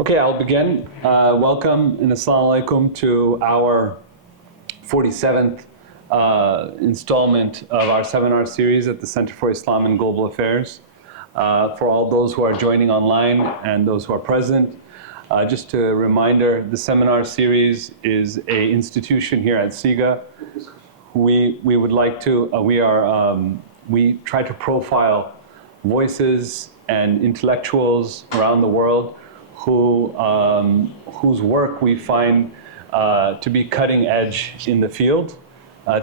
Okay, I'll begin. Welcome and assalamu alaikum to our 47th installment of our seminar series at the Center for Islam and Global Affairs. For all those who are joining online and those who are present, just a reminder, the seminar series is an institution here at CIGA. We would like to, we try to profile voices and intellectuals around the world whose work we find to be cutting edge in the field.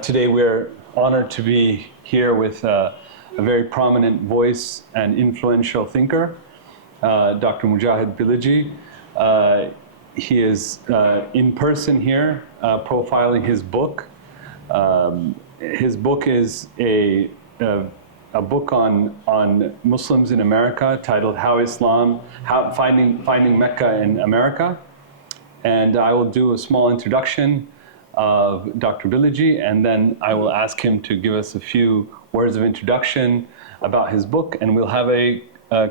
Today we're honored to be here with a very prominent voice and influential thinker, Dr. Mücahit Bilici. He is in person here profiling his book. His book is a book on Muslims in America titled Finding Mecca in America. And I will do a small introduction of Dr. Bilici, and then I will ask him to give us a few words of introduction about his book, and we'll have a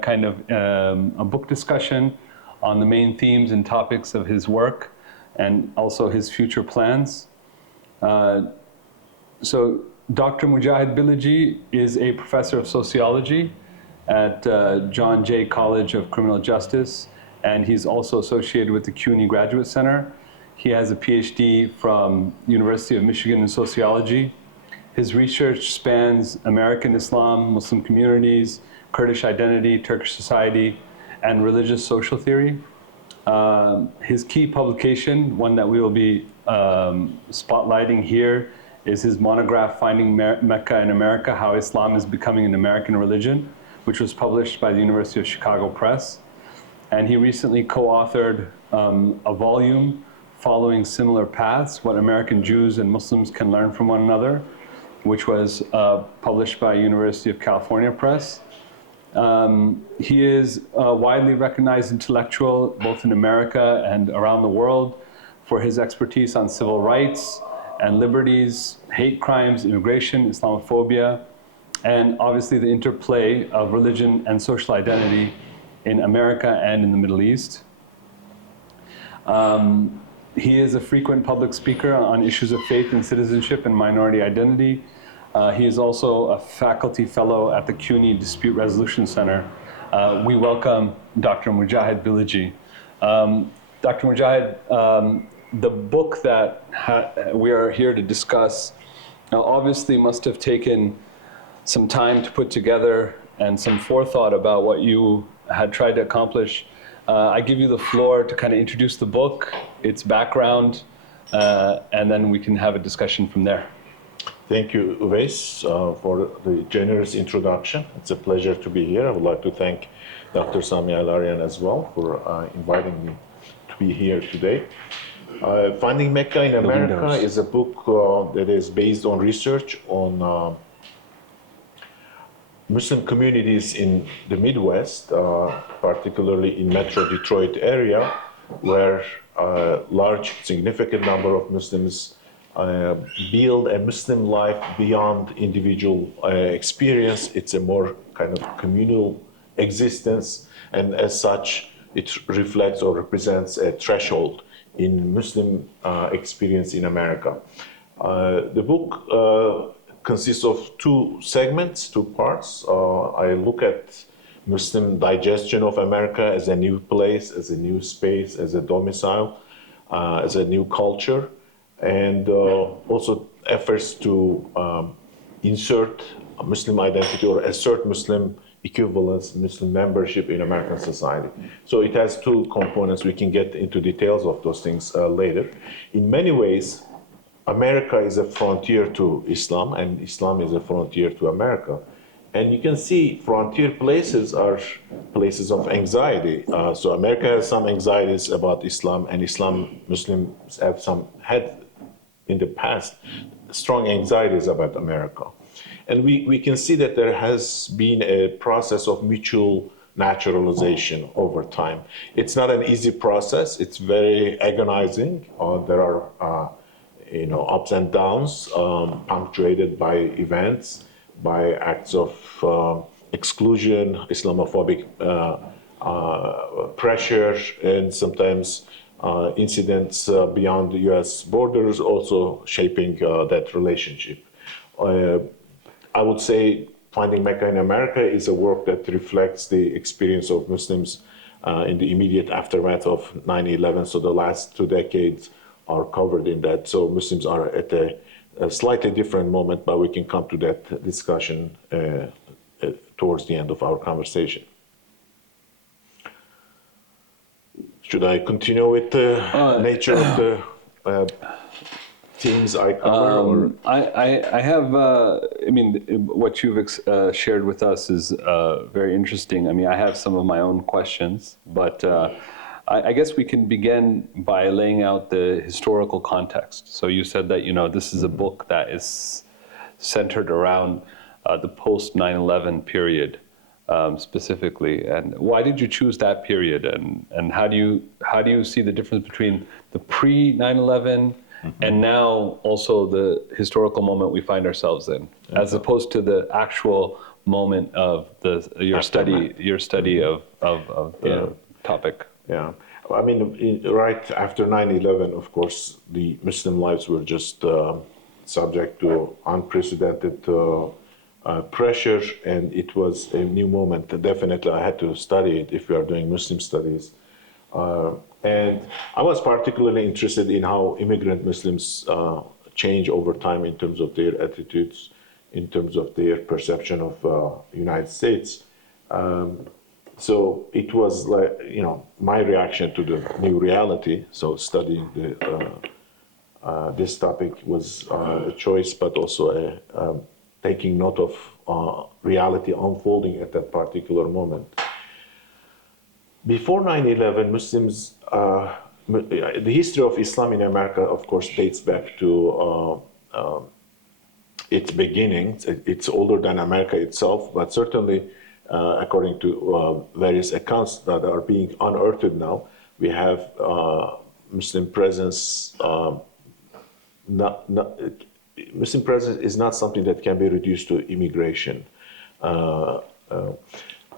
kind of a book discussion on the main themes and topics of his work and also his future plans. So Dr. Mücahit Bilici is a professor of sociology at John Jay College of Criminal Justice, and he's also associated with the CUNY Graduate Center. He has a PhD from University of Michigan in sociology. His research spans American Islam, Muslim communities, Kurdish identity, Turkish society, and religious social theory. His key publication, one that we will be spotlighting here, is his monograph, Finding Mecca in America, How Islam is Becoming an American Religion, which was published by the University of Chicago Press. And he recently co-authored a volume following similar paths, What American Jews and Muslims Can Learn from One Another, which was published by University of California Press. He is a widely recognized intellectual, both in America and around the world, for his expertise on civil rights and liberties, hate crimes, immigration, Islamophobia, and obviously the interplay of religion and social identity in America and in the Middle East. He is a frequent public speaker on issues of faith and citizenship and minority identity. He is also a faculty fellow at the CUNY Dispute Resolution Center. We welcome Dr. Mücahit Bilici. Dr. Mücahit, the book that we are here to discuss obviously must have taken some time to put together and some forethought about what you had tried to accomplish. I give you the floor to kind of introduce the book, its background, and then we can have a discussion from there. Thank you, Üveys, for the generous introduction. It's a pleasure to be here. I would like to thank Dr. Sami Al-Aryan as well for inviting me to be here today. Finding Mecca in America is a book that is based on research on Muslim communities in the Midwest, particularly in Metro Detroit area, where a large, significant number of Muslims build a Muslim life beyond individual experience. It's a more kind of communal existence, and as such, it reflects or represents a threshold in Muslim experience in America. The book consists of two segments, two parts. I look at Muslim digestion of America as a new place, as a new space, as a domicile, as a new culture, and also efforts to insert a Muslim identity or assert Muslim equivalence, Muslim membership in American society. So it has two components. We can get into details of those things later. In many ways, America is a frontier to Islam, and Islam is a frontier to America. And you can see frontier places are places of anxiety. So America has some anxieties about Islam, and Muslims have had in the past strong anxieties about America. And we can see that there has been a process of mutual naturalization over time. It's not an easy process. It's very agonizing. There are ups and downs, punctuated by events, by acts of exclusion, Islamophobic pressure and sometimes incidents beyond the U.S. borders also shaping that relationship. I would say Finding Mecca in America is a work that reflects the experience of Muslims in the immediate aftermath of 9/11. So the last 2 decades are covered in that. So Muslims are at a slightly different moment, but we can come to that discussion towards the end of our conversation. Should I continue with the nature of the themes I cover? Or? I have, I mean, what you've shared with us is very interesting. I mean, I have some of my own questions, but I guess we can begin by laying out the historical context. So you said that, you know, this is a book that is centered around the post 9/11 period. Specifically, and why did you choose that period, and how do you see the difference between the pre 9/11 and now also the historical moment we find ourselves in, as opposed to the actual moment of your study of the topic? Yeah, I mean, right after 9/11, of course, the Muslim lives were just subject to unprecedented pressure, and it was a new moment. Definitely, I had to study it if we are doing Muslim studies. And I was particularly interested in how immigrant Muslims change over time in terms of their attitudes, in terms of their perception of United States. So it was like, you know, my reaction to the new reality. So studying this topic was a choice, but also taking note of reality unfolding at that particular moment. Before 9/11, Muslims, the history of Islam in America, of course, dates back to its beginnings. It's older than America itself, but certainly, according to various accounts that are being unearthed now, we have Muslim presence. Muslim presence is not something that can be reduced to immigration.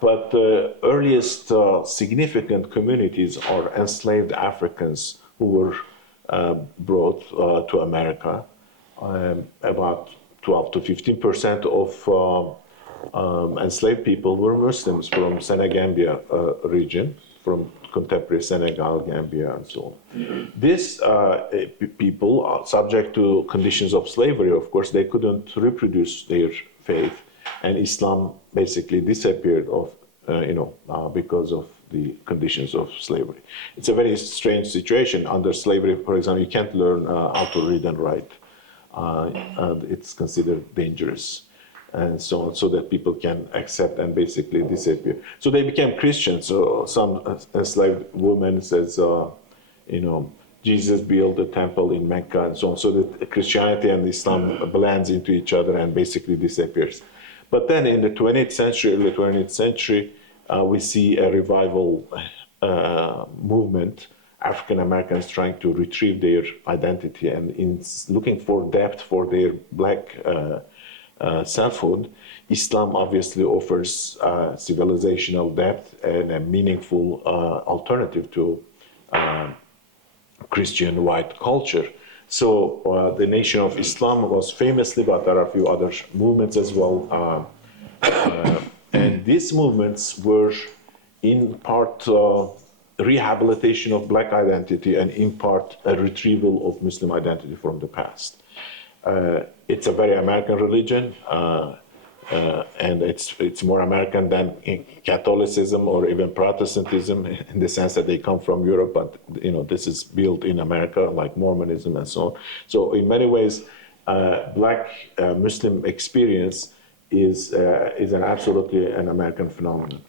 But the earliest significant communities are enslaved Africans who were brought to America. About 12 to 15% of enslaved people were Muslims from Senegambia region, from contemporary Senegal, Gambia, and so on. These people are subject to conditions of slavery. Of course, they couldn't reproduce their faith, and Islam basically disappeared because of the conditions of slavery. It's a very strange situation. Under slavery, for example, you can't learn how to read and write, and it's considered dangerous, and so on, so that people can accept and basically disappear. So they became Christians. So some enslaved woman says, Jesus built a temple in Mecca and so on, so that Christianity and Islam blends into each other and basically disappears. But then in the 20th century, early 20th century, we see a revival movement, African Americans trying to retrieve their identity and in looking for depth for their black selfhood. Islam obviously offers civilizational depth and a meaningful alternative to Christian white culture. So the Nation of Islam was famously, but there are a few other movements as well. And these movements were in part rehabilitation of black identity and in part a retrieval of Muslim identity from the past. It's a very American religion, and it's more American than Catholicism or even Protestantism in the sense that they come from Europe, but this is built in America, like Mormonism and so on. So in many ways, black Muslim experience is absolutely an American phenomenon.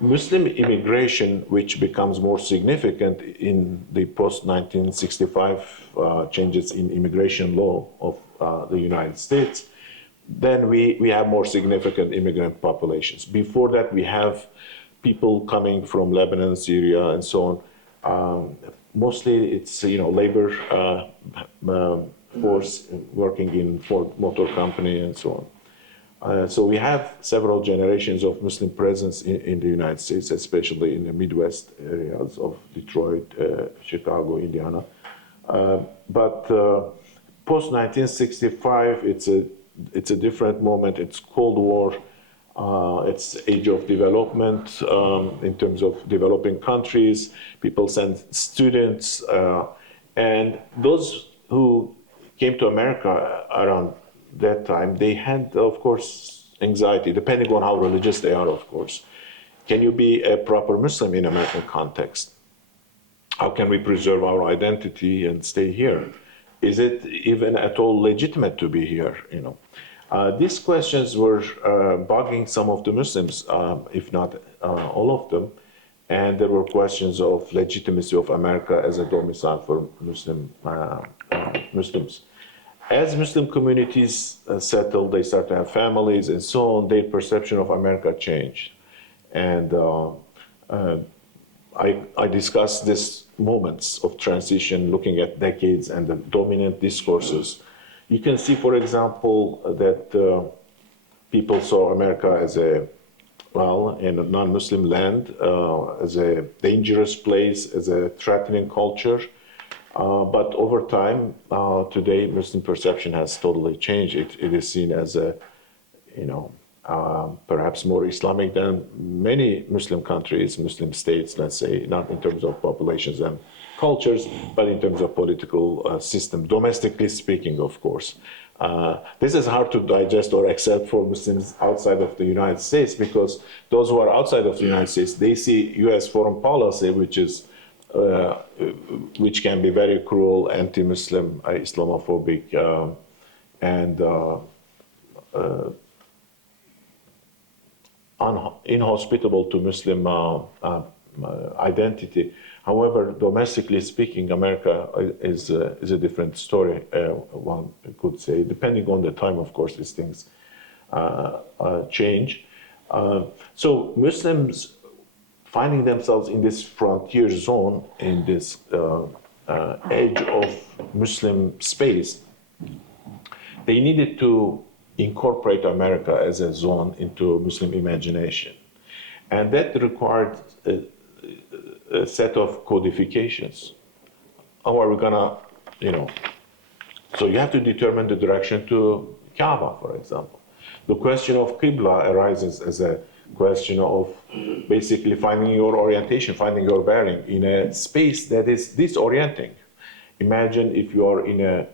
Muslim immigration, which becomes more significant in the post-1965 changes in immigration law of the United States, then we have more significant immigrant populations. Before that, we have people coming from Lebanon, Syria, and so on. Mostly it's labor force working in Ford Motor Company and so on. So we have several generations of Muslim presence in the United States, especially in the Midwest areas of Detroit, Chicago, Indiana. But post 1965, it's a different moment. It's Cold War. It's age of development in terms of developing countries. People send students, and those who came to America around that time, they had, of course, anxiety, depending on how religious they are, of course. Can you be a proper Muslim in American context? How can we preserve our identity and stay here? Is it even at all legitimate to be here? These questions were bugging some of the Muslims, if not all of them. And there were questions of legitimacy of America as a domicile for Muslims. As Muslim communities settled, they started to have families and so on, their perception of America changed. And I discussed these moments of transition, looking at decades and the dominant discourses. You can see, for example, that people saw America as in a non-Muslim land, as a dangerous place, as a threatening culture. But over time, today, Muslim perception has totally changed. It is seen as perhaps more Islamic than many Muslim countries, Muslim states, let's say, not in terms of populations and cultures, but in terms of political system, domestically speaking, of course. This is hard to digest or accept for Muslims outside of the United States, because those who are outside of the United States, they see U.S. foreign policy, which can be very cruel, anti-Muslim, Islamophobic, and inhospitable to Muslim identity. However, domestically speaking, America is a different story, one could say. Depending on the time, of course, these things change. So Muslims finding themselves in this frontier zone, in this edge of Muslim space, they needed to incorporate America as a zone into Muslim imagination. And that required a set of codifications. How are we gonna, so you have to determine the direction to Kaaba, for example. The question of Qibla arises as a question of basically finding your orientation, finding your bearing in a space that is disorienting. Imagine if you are in a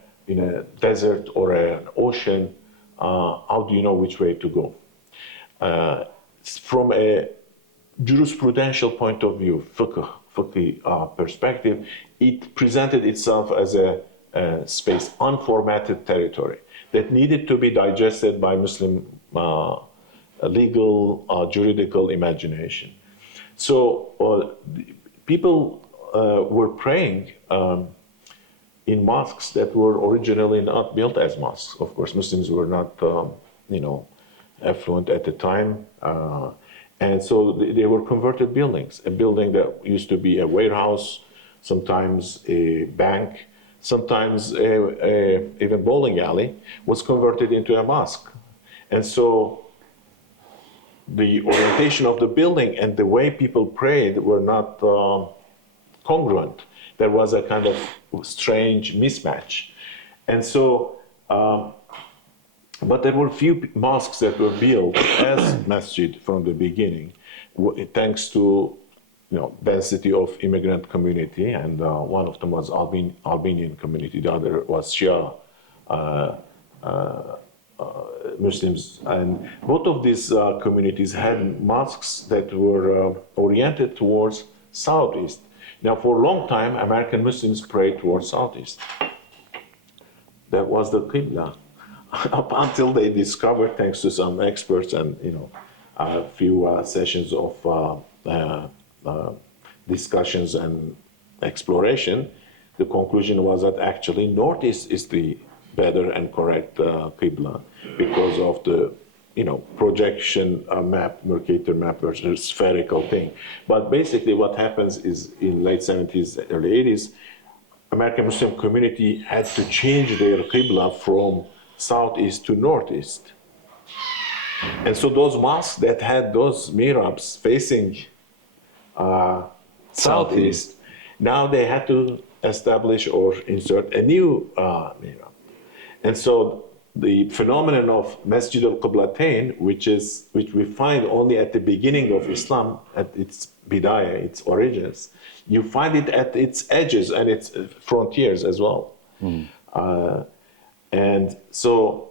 desert or an ocean, how do you know which way to go? From a jurisprudential point of view, fiqh perspective, it presented itself as a space, unformatted territory that needed to be digested by Muslim legal, juridical imagination. So people were praying in mosques that were originally not built as mosques. Of course, Muslims were not, affluent at the time. And so they were converted buildings. A building that used to be a warehouse, sometimes a bank, sometimes even bowling alley, was converted into a mosque. And so the orientation of the building and the way people prayed were not congruent. There was a kind of strange mismatch. And so, but there were few mosques that were built as masjid from the beginning, thanks to density of immigrant community, and one of them was Albanian community, the other was Shia Muslims, and both of these communities had mosques that were oriented towards southeast. Now, for a long time, American Muslims prayed towards southeast. That was the Qibla, up until they discovered, thanks to some experts and a few sessions of discussions and exploration, the conclusion was that actually northeast is the better and correct Qibla because of the projection map, Mercator map versus spherical thing. But basically what happens is in late 70s, early 80s, American Muslim community had to change their Qibla from southeast to northeast. And so those mosques that had those mihrabs facing southeast, now they had to establish or insert a new mihrab. And so the phenomenon of Masjid al-Qiblatain, which we find only at the beginning of Islam, at its bidayah, its origins, you find it at its edges and its frontiers as well. And so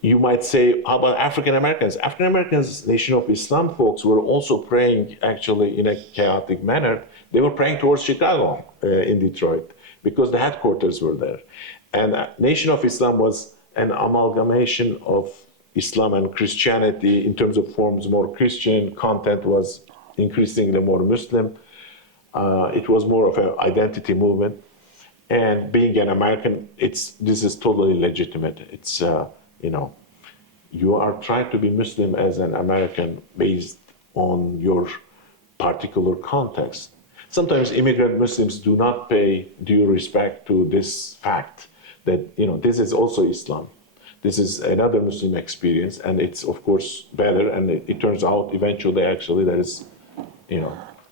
you might say, how about African Americans? African Americans, Nation of Islam folks, were also praying actually in a chaotic manner. They were praying towards Chicago in Detroit because the headquarters were there. And Nation of Islam was an amalgamation of Islam and Christianity in terms of forms, more Christian, content was increasingly more Muslim. It was more of an identity movement. And being an American, this is totally legitimate. It's, you are trying to be Muslim as an American based on your particular context. Sometimes immigrant Muslims do not pay due respect to this fact that, this is also Islam. This is another Muslim experience, and it's of course better, and it turns out eventually actually there is,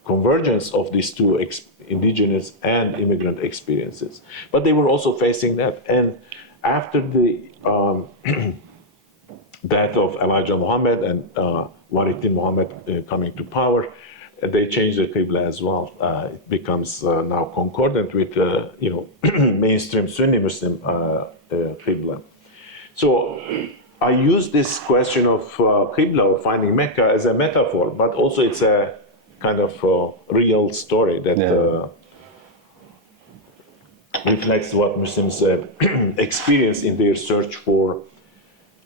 convergence of these two indigenous and immigrant experiences. But they were also facing that. And after the death of Elijah Muhammad and Waritin Muhammad coming to power, they changed the Qibla as well. It becomes now concordant with mainstream Sunni Muslim Qibla. So I use this question of Qibla or finding Mecca as a metaphor, but also it's a kind of real story that reflects what Muslims experience in their search for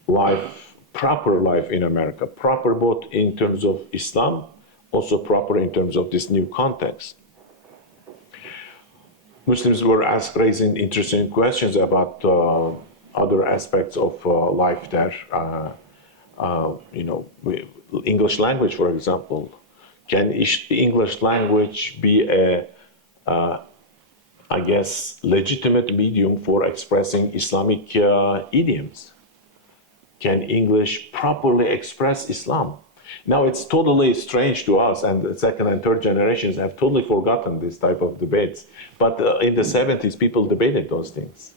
life, proper life in America, proper both in terms of Islam, also proper in terms of this new context. Muslims were raising interesting questions about other aspects of life there. English language, for example. Can English language be a, legitimate medium for expressing Islamic idioms? Can English properly express Islam? Now, it's totally strange to us, and the second and third generations have totally forgotten this type of debates. But in the 70s, people debated those things.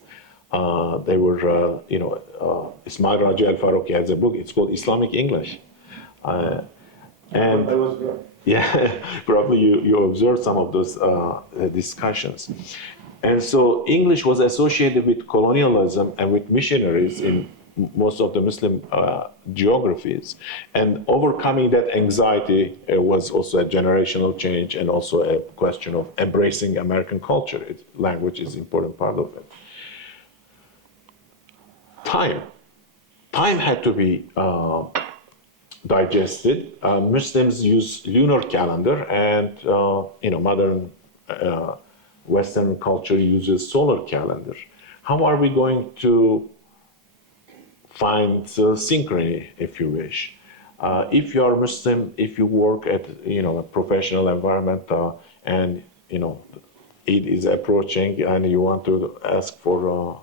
They were, Ismail Raji al-Faruqi has a book, it's called Islamic English. And I was there. yeah, probably you observed some of those discussions. And so English was associated with colonialism and with missionaries in most of the Muslim geographies. And overcoming that anxiety was also a generational change and also a question of embracing American culture. Language is an important part of it. Time had to be digested. Muslims use lunar calendar, and modern Western culture uses solar calendar. How are we going to find synchrony, if you wish? If you are Muslim, if you work at a professional environment, and Eid is approaching, and you want to ask for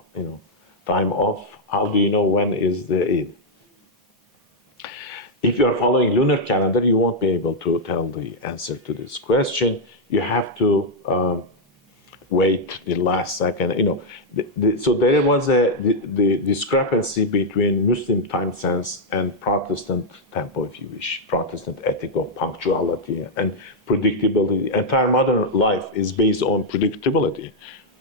time off, how do you know when is the Eid? If you are following lunar calendar, you won't be able to tell the answer to this question. You have to wait the last second. So there was the discrepancy between Muslim time sense and Protestant tempo, if you wish, Protestant ethic of punctuality and predictability. Entire modern life is based on predictability.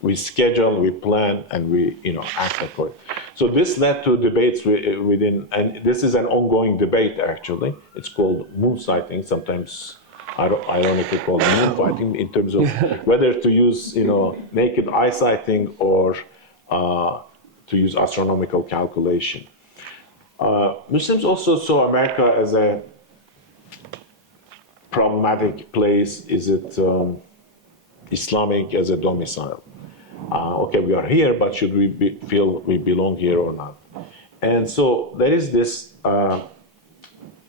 We schedule, we plan, and we act accordingly. So this led to debates within, and this is an ongoing debate actually. It's called moon sighting, sometimes ironically called moon fighting, in terms of whether to use naked eye sighting or to use astronomical calculation. Muslims also saw America as a problematic place. Is it Islamic as a domicile? Okay, we are here, but should we feel we belong here or not? And so there is this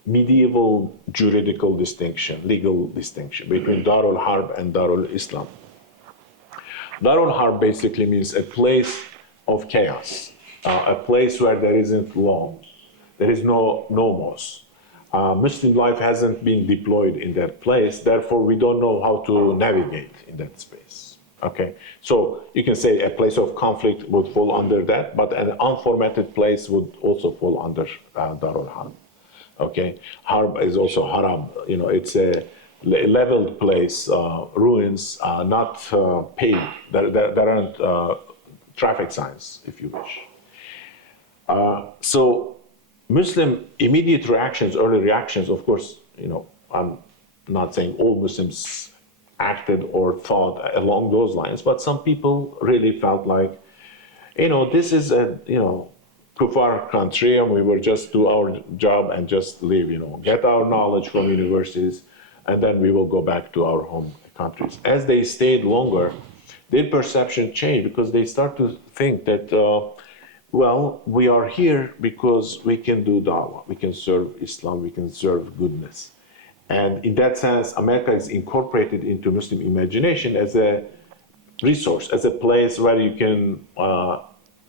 medieval juridical distinction, legal distinction between Darul Harb and Darul Islam. Darul Harb basically means a place of chaos. a place where there isn't law, there is no mosque. Muslim life hasn't been deployed in that place, therefore we don't know how to navigate in that space. Okay, so you can say a place of conflict would fall under that, but an unformatted place would also fall under Darul Harb. Okay, Harb is also haram. You know, it's a leveled place, ruins, not paved. There aren't traffic signs, if you wish. So Muslim immediate reactions, early reactions, of course, you know, I'm not saying all Muslims acted or thought along those lines, but some people really felt like, you know, this is a, you know, kuffar country and we will just do our job and just leave, you know, get our knowledge from universities and then we will go back to our home countries. As they stayed longer, their perception changed because they start to think that, well, we are here because we can do da'wah, we can serve Islam, we can serve goodness. And in that sense, America is incorporated into Muslim imagination as a resource, as a place where you can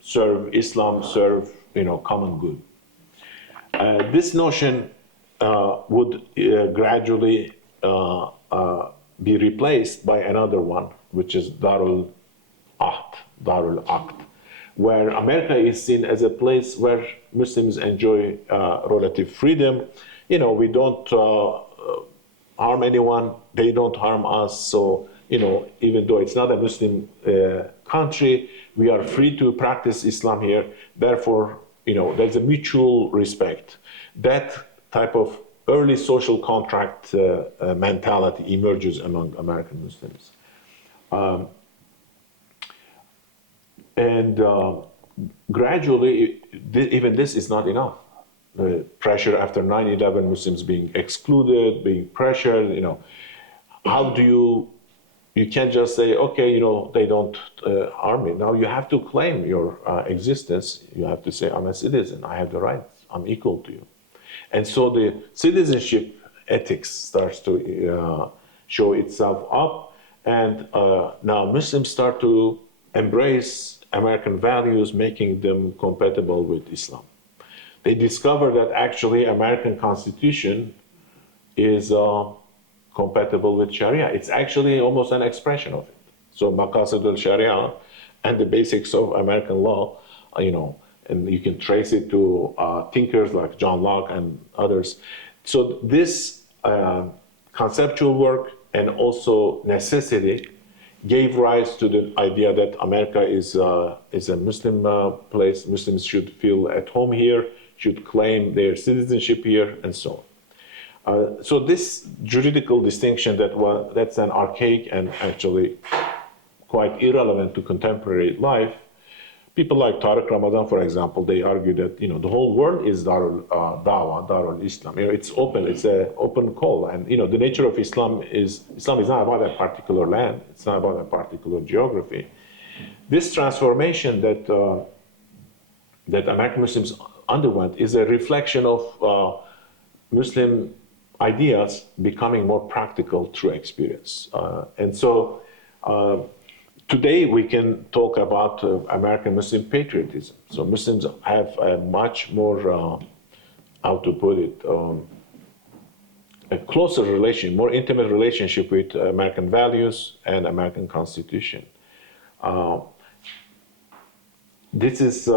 serve Islam, serve, you know, common good. This notion would gradually be replaced by another one, which is Darul Aqd, where America is seen as a place where Muslims enjoy relative freedom. You know, we don't harm anyone, they don't harm us. So, you know, even though it's not a Muslim country, we are free to practice Islam here. Therefore, you know, there's a mutual respect. That type of early social contract mentality emerges among American Muslims. Gradually, even this is not enough. Pressure after 9/11, Muslims being excluded, being pressured, you know, how do you can't just say, okay, you know, they don't harm me. Now you have to claim your existence. You have to say, I'm a citizen, I have the rights, I'm equal to you. And so the citizenship ethics starts to show itself up. And now Muslims start to embrace American values, making them compatible with Islam. They discover that actually American Constitution is compatible with Sharia. It's actually almost an expression of it. So Maqasid al-Sharia and the basics of American law, you know, and you can trace it to thinkers like John Locke and others. So this conceptual work and also necessity gave rise to the idea that America is a Muslim place. Muslims should feel at home here, should claim their citizenship here, and so on. So this juridical distinction that's an archaic and actually quite irrelevant to contemporary life. People like Tariq Ramadan, for example, they argue that, you know, the whole world is Darul Dawah, Darul Islam. You know, it's open, it's an open call. And, you know, the nature of Islam is not about a particular land, it's not about a particular geography. This transformation that American Muslims underwent is a reflection of Muslim ideas becoming more practical through experience. And so today we can talk about American Muslim patriotism. So Muslims have a much more, how to put it, a closer relation, more intimate relationship with American values and American Constitution. This is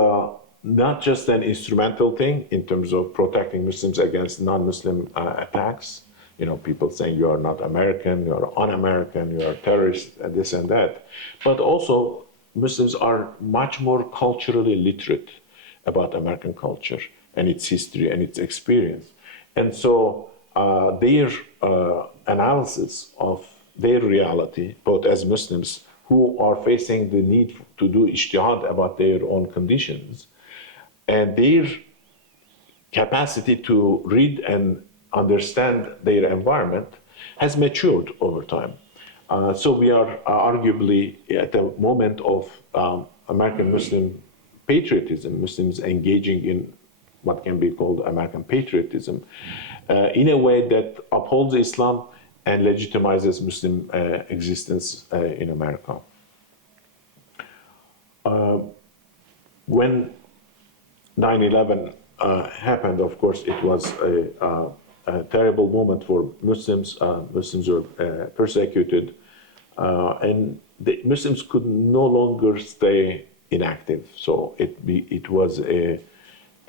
not just an instrumental thing in terms of protecting Muslims against non-Muslim attacks. You know, people saying you are not American, you are un-American, you are terrorist, and this and that. But also, Muslims are much more culturally literate about American culture and its history and its experience. And so their analysis of their reality, both as Muslims who are facing the need to do ijtihad about their own conditions, and their capacity to read and understand their environment has matured over time. So we are arguably at the moment of American Muslim patriotism, Muslims engaging in what can be called American patriotism, in a way that upholds Islam and legitimizes Muslim existence in America. When 9/11 happened, of course, it was a terrible moment for Muslims. Muslims were persecuted, and the Muslims could no longer stay inactive. So it was a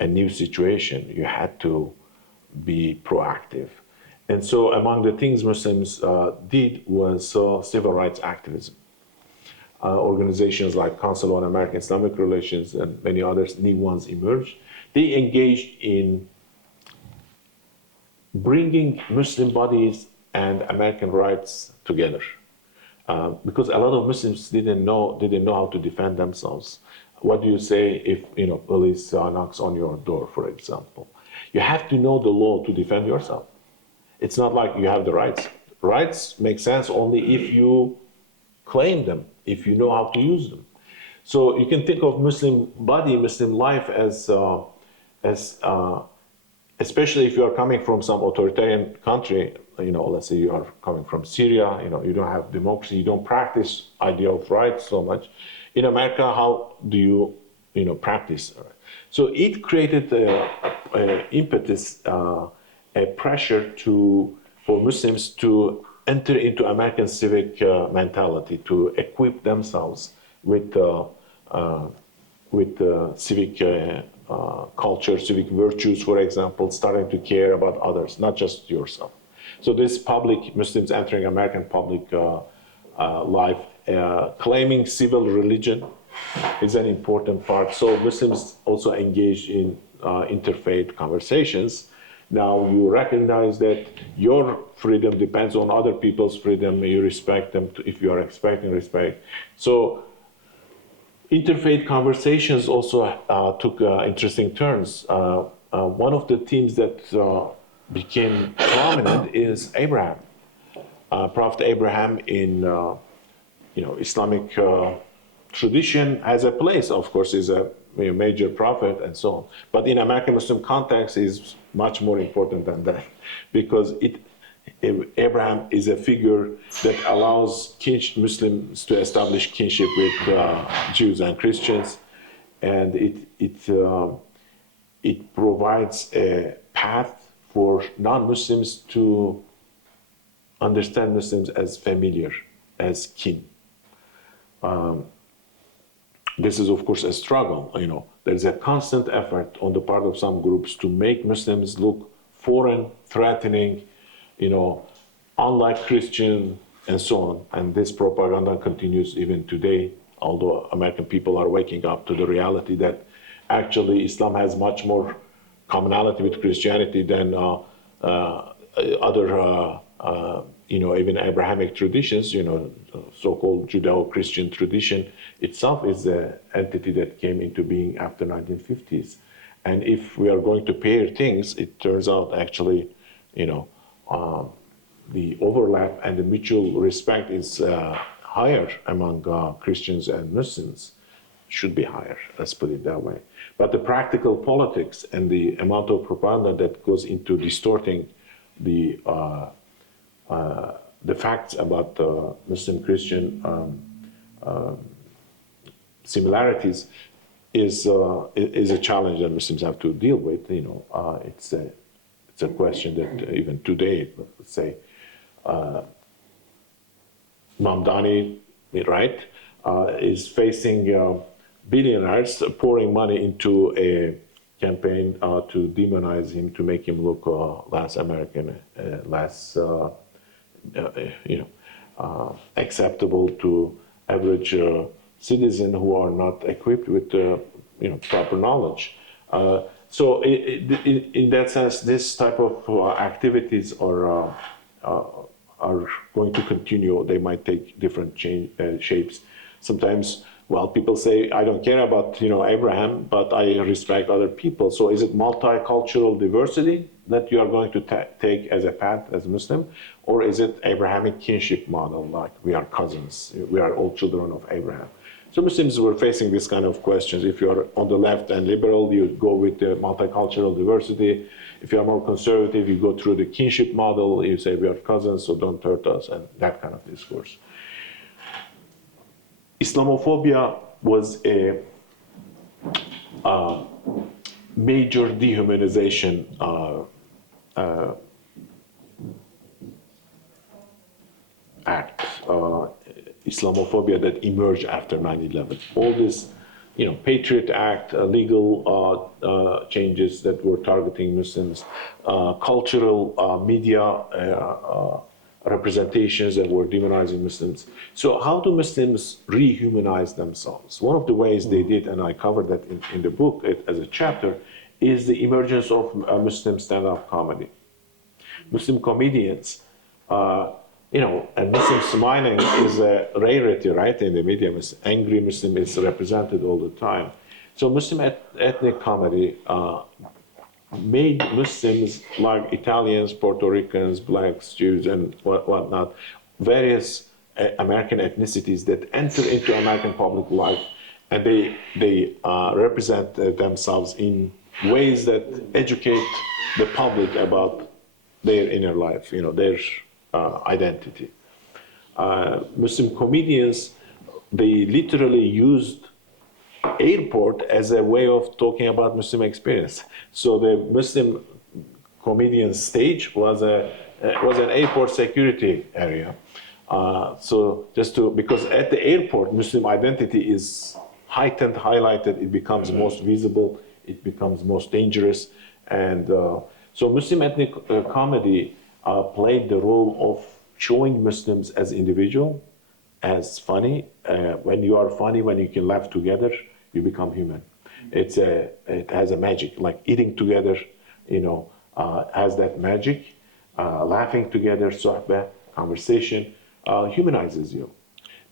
new situation. You had to be proactive. And so among the things Muslims did was civil rights activism. Organizations like Council on American Islamic Relations and many others, new ones emerged. They engaged in bringing Muslim bodies and American rights together. Because a lot of Muslims didn't know how to defend themselves. What do you say if police knocks on your door, for example? You have to know the law to defend yourself. It's not like you have the rights. Rights make sense only if you claim them, if you know how to use them. So you can think of Muslim body, Muslim life as especially if you are coming from some authoritarian country, let's say you are coming from Syria, you don't have democracy, you don't practice idea of rights so much. In America, how do you, practice? So it created an impetus, a pressure for Muslims to enter into American civic mentality, to equip themselves with civic culture, civic virtues, for example, starting to care about others, not just yourself. So this public, Muslims entering American public life, claiming civil religion is an important part. So Muslims also engage in interfaith conversations. Now you recognize that your freedom depends on other people's freedom. You respect them if you are expecting respect. So interfaith conversations also took interesting turns. One of the themes that became prominent is Abraham. Prophet Abraham in Islamic tradition has a place. Of course, is a major prophet and so on. But in American Muslim context, is much more important than that, because Abraham is a figure that allows Muslims to establish kinship with Jews and Christians, and it provides a path for non-Muslims to understand Muslims as familiar, as kin. This is, of course, a struggle. There's a constant effort on the part of some groups to make Muslims look foreign, threatening, unlike Christian, and so on. And this propaganda continues even today, although American people are waking up to the reality that actually Islam has much more commonality with Christianity than other, even Abrahamic traditions. So-called Judeo-Christian tradition itself is an entity that came into being after 1950s. And if we are going to pair things, it turns out actually, the overlap and the mutual respect is higher among Christians and Muslims. Should be higher, let's put it that way. But the practical politics and the amount of propaganda that goes into distorting the facts about Muslim-Christian similarities is a challenge that Muslims have to deal with. It's a question that even today, let's say, Mamdani, right, is facing billionaires pouring money into a campaign to demonize him, to make him look less American, less acceptable to average citizens who are not equipped with proper knowledge. So in that sense, this type of activities are going to continue. They might take different shapes. Sometimes, people say, I don't care about Abraham, but I respect other people. So is it multicultural diversity that you are going to take as a path as Muslim? Or is it Abrahamic kinship model, like we are cousins, we are all children of Abraham? So Muslims were facing this kind of questions. If you're on the left and liberal, you go with the multicultural diversity. If you're more conservative, you go through the kinship model. You say we are cousins, so don't hurt us, and that kind of discourse. Islamophobia was a major dehumanization act, Islamophobia that emerged after 9/11. All this, Patriot Act, legal changes that were targeting Muslims, cultural media representations that were demonizing Muslims. So how do Muslims rehumanize themselves? One of the ways they did, and I covered that in the book as a chapter, is the emergence of Muslim stand-up comedy. Muslim comedians, and Muslim smiling is a rarity, right, in the media. Angry Muslim is represented all the time. So Muslim ethnic comedy made Muslims like Italians, Puerto Ricans, blacks, Jews, and whatnot, various American ethnicities that enter into American public life, and they represent themselves in ways that educate the public about their inner life, their identity. Muslim comedians, they literally used airport as a way of talking about Muslim experience. So the Muslim comedian stage was an airport security area. So because at the airport, Muslim identity is heightened, highlighted, it becomes most visible, it becomes most dangerous. And so Muslim ethnic comedy played the role of showing Muslims as individual, as funny. When you are funny, when you can laugh together, you become human. It has a magic, like eating together, has that magic. Laughing together, sohbah, conversation, humanizes you.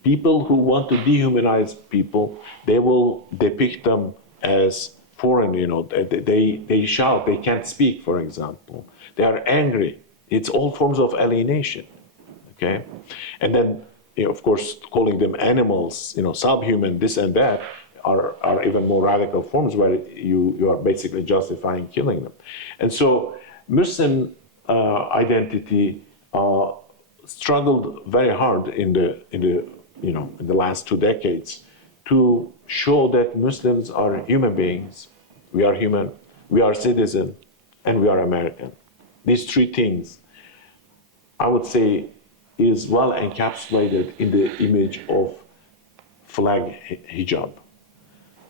People who want to dehumanize people, they will depict them as foreign, they shout, they can't speak, for example. They are angry. It's all forms of alienation, okay? And then, of course, calling them animals, subhuman, this and that, are even more radical forms where you are basically justifying killing them. And so Muslim identity struggled very hard in the last 2 decades to show that Muslims are human beings. We are human, we are citizen, and we are American. These 3 things, I would say, is well encapsulated in the image of flag hijab.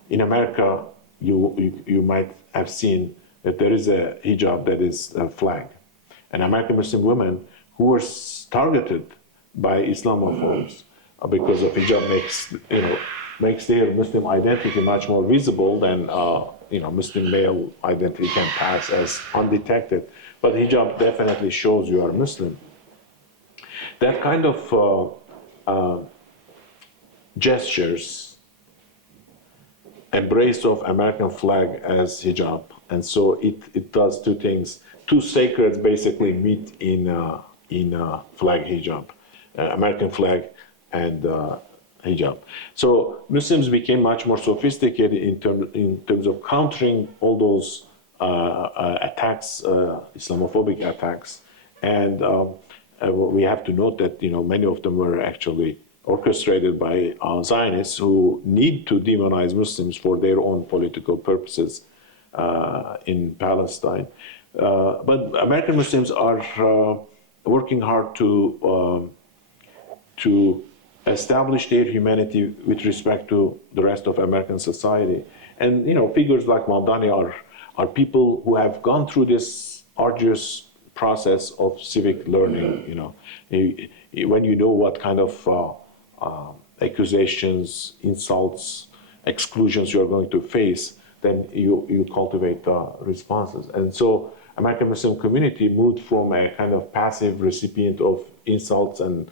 In America, you might have seen that there is a hijab that is a flag. And American Muslim women who were targeted by Islamophobes because of hijab makes their Muslim identity much more visible than Muslim male identity can pass as undetected. But hijab definitely shows you are Muslim. That kind of gestures, embrace of American flag as hijab, and so it does 2 things. 2 sacreds basically meet in flag hijab, American flag and hijab. So Muslims became much more sophisticated in terms of countering all those attacks, Islamophobic attacks, and we have to note that many of them were actually orchestrated by Zionists who need to demonize Muslims for their own political purposes in Palestine. But American Muslims are working hard to establish their humanity with respect to the rest of American society. And figures like Mamdani are people who have gone through this arduous process of civic learning. When you know what kind of accusations, insults, exclusions you are going to face, then you cultivate responses. And so American Muslim community moved from a kind of passive recipient of insults and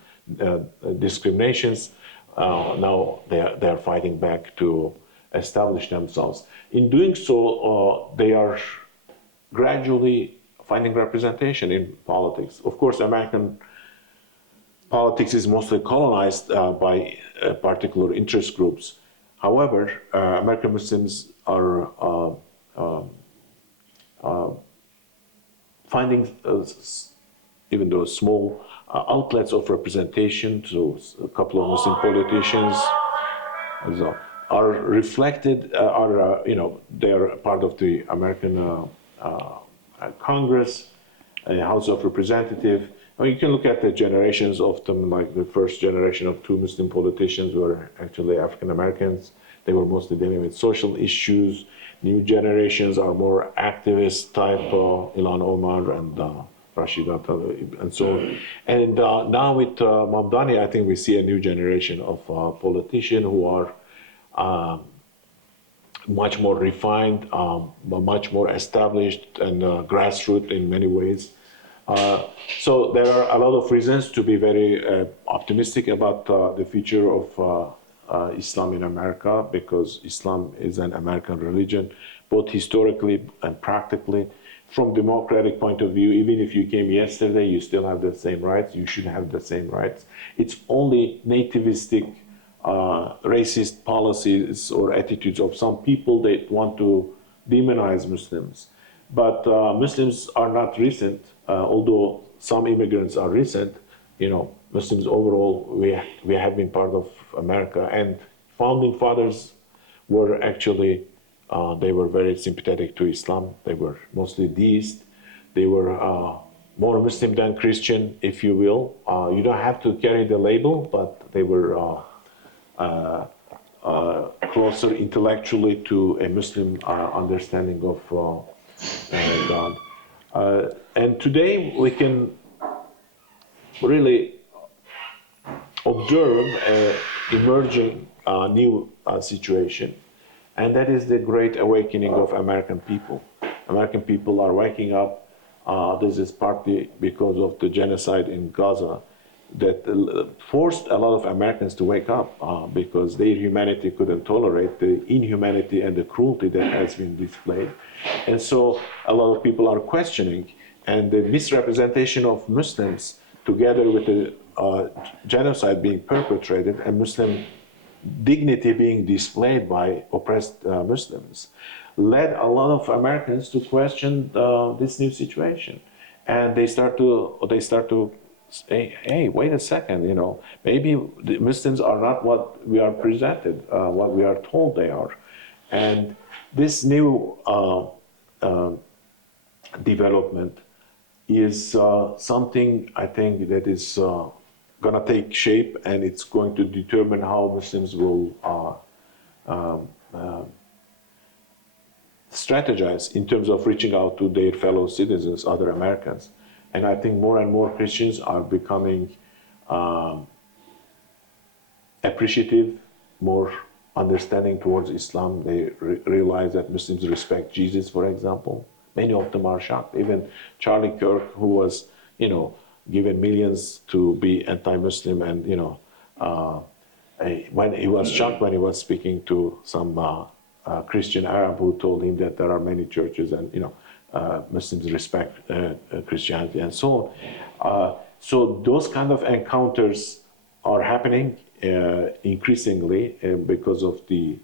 discriminations. Now they are fighting back to establish themselves. In doing so, they are gradually finding representation in politics. Of course, American politics is mostly colonized by particular interest groups. However, American Muslims are finding, even though small, outlets of representation. So a couple of Muslim politicians, are reflected, they are part of the American Congress, House of Representatives. I mean, you can look at the generations of them, like the first generation of two Muslim politicians were actually African Americans. They were mostly dealing with social issues. New generations are more activist type, Ilhan Omar and Rashida Tlaib and so on. And now with Mamdani, I think we see a new generation of politicians who are much more refined, much more established and grassroots in many ways. So there are a lot of reasons to be very optimistic about the future of Islam in America, because Islam is an American religion, both historically and practically. From democratic point of view, even if you came yesterday, you still have the same rights. You should have the same rights. It's only nativistic, racist policies or attitudes of some people that want to demonize Muslims. But Muslims are not recent, although some immigrants are recent. You know, Muslims overall, we have been part of America, and founding fathers were actually, they were very sympathetic to Islam. They were mostly deist. They were more Muslim than Christian, if you will. You don't have to carry the label, but they were closer intellectually to a Muslim understanding of God. And today we can really observe an emerging new situation, and that is the great awakening of American people. American people are waking up. This is partly because of the genocide in Gaza that forced a lot of Americans to wake up because their humanity couldn't tolerate the inhumanity and the cruelty that has been displayed. And so a lot of people are questioning, and the misrepresentation of Muslims together with the genocide being perpetrated and Muslim dignity being displayed by oppressed Muslims led a lot of Americans to question this new situation. And they start to say, hey, wait a second, you know, maybe the Muslims are not what we are presented, what we are told they are. And this new development is something I think that is going to take shape, and it's going to determine how Muslims will strategize in terms of reaching out to their fellow citizens, other Americans. And I think more and more Christians are becoming appreciative, more understanding towards Islam. They realize that Muslims respect Jesus, for example. Many of them are shocked. Even Charlie Kirk, who was, you know, given millions to be anti-Muslim, and when he was shocked when he was speaking to some Christian Arab who told him that there are many churches and Muslims respect Christianity and so on. So those kind of encounters are happening increasingly because of the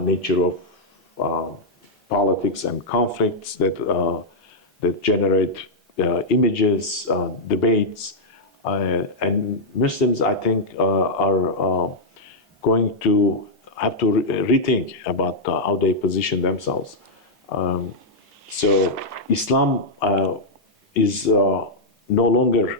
nature of politics and conflicts that generate images, debates, and Muslims, I think, are going to have to rethink about how they position themselves. So Islam is no longer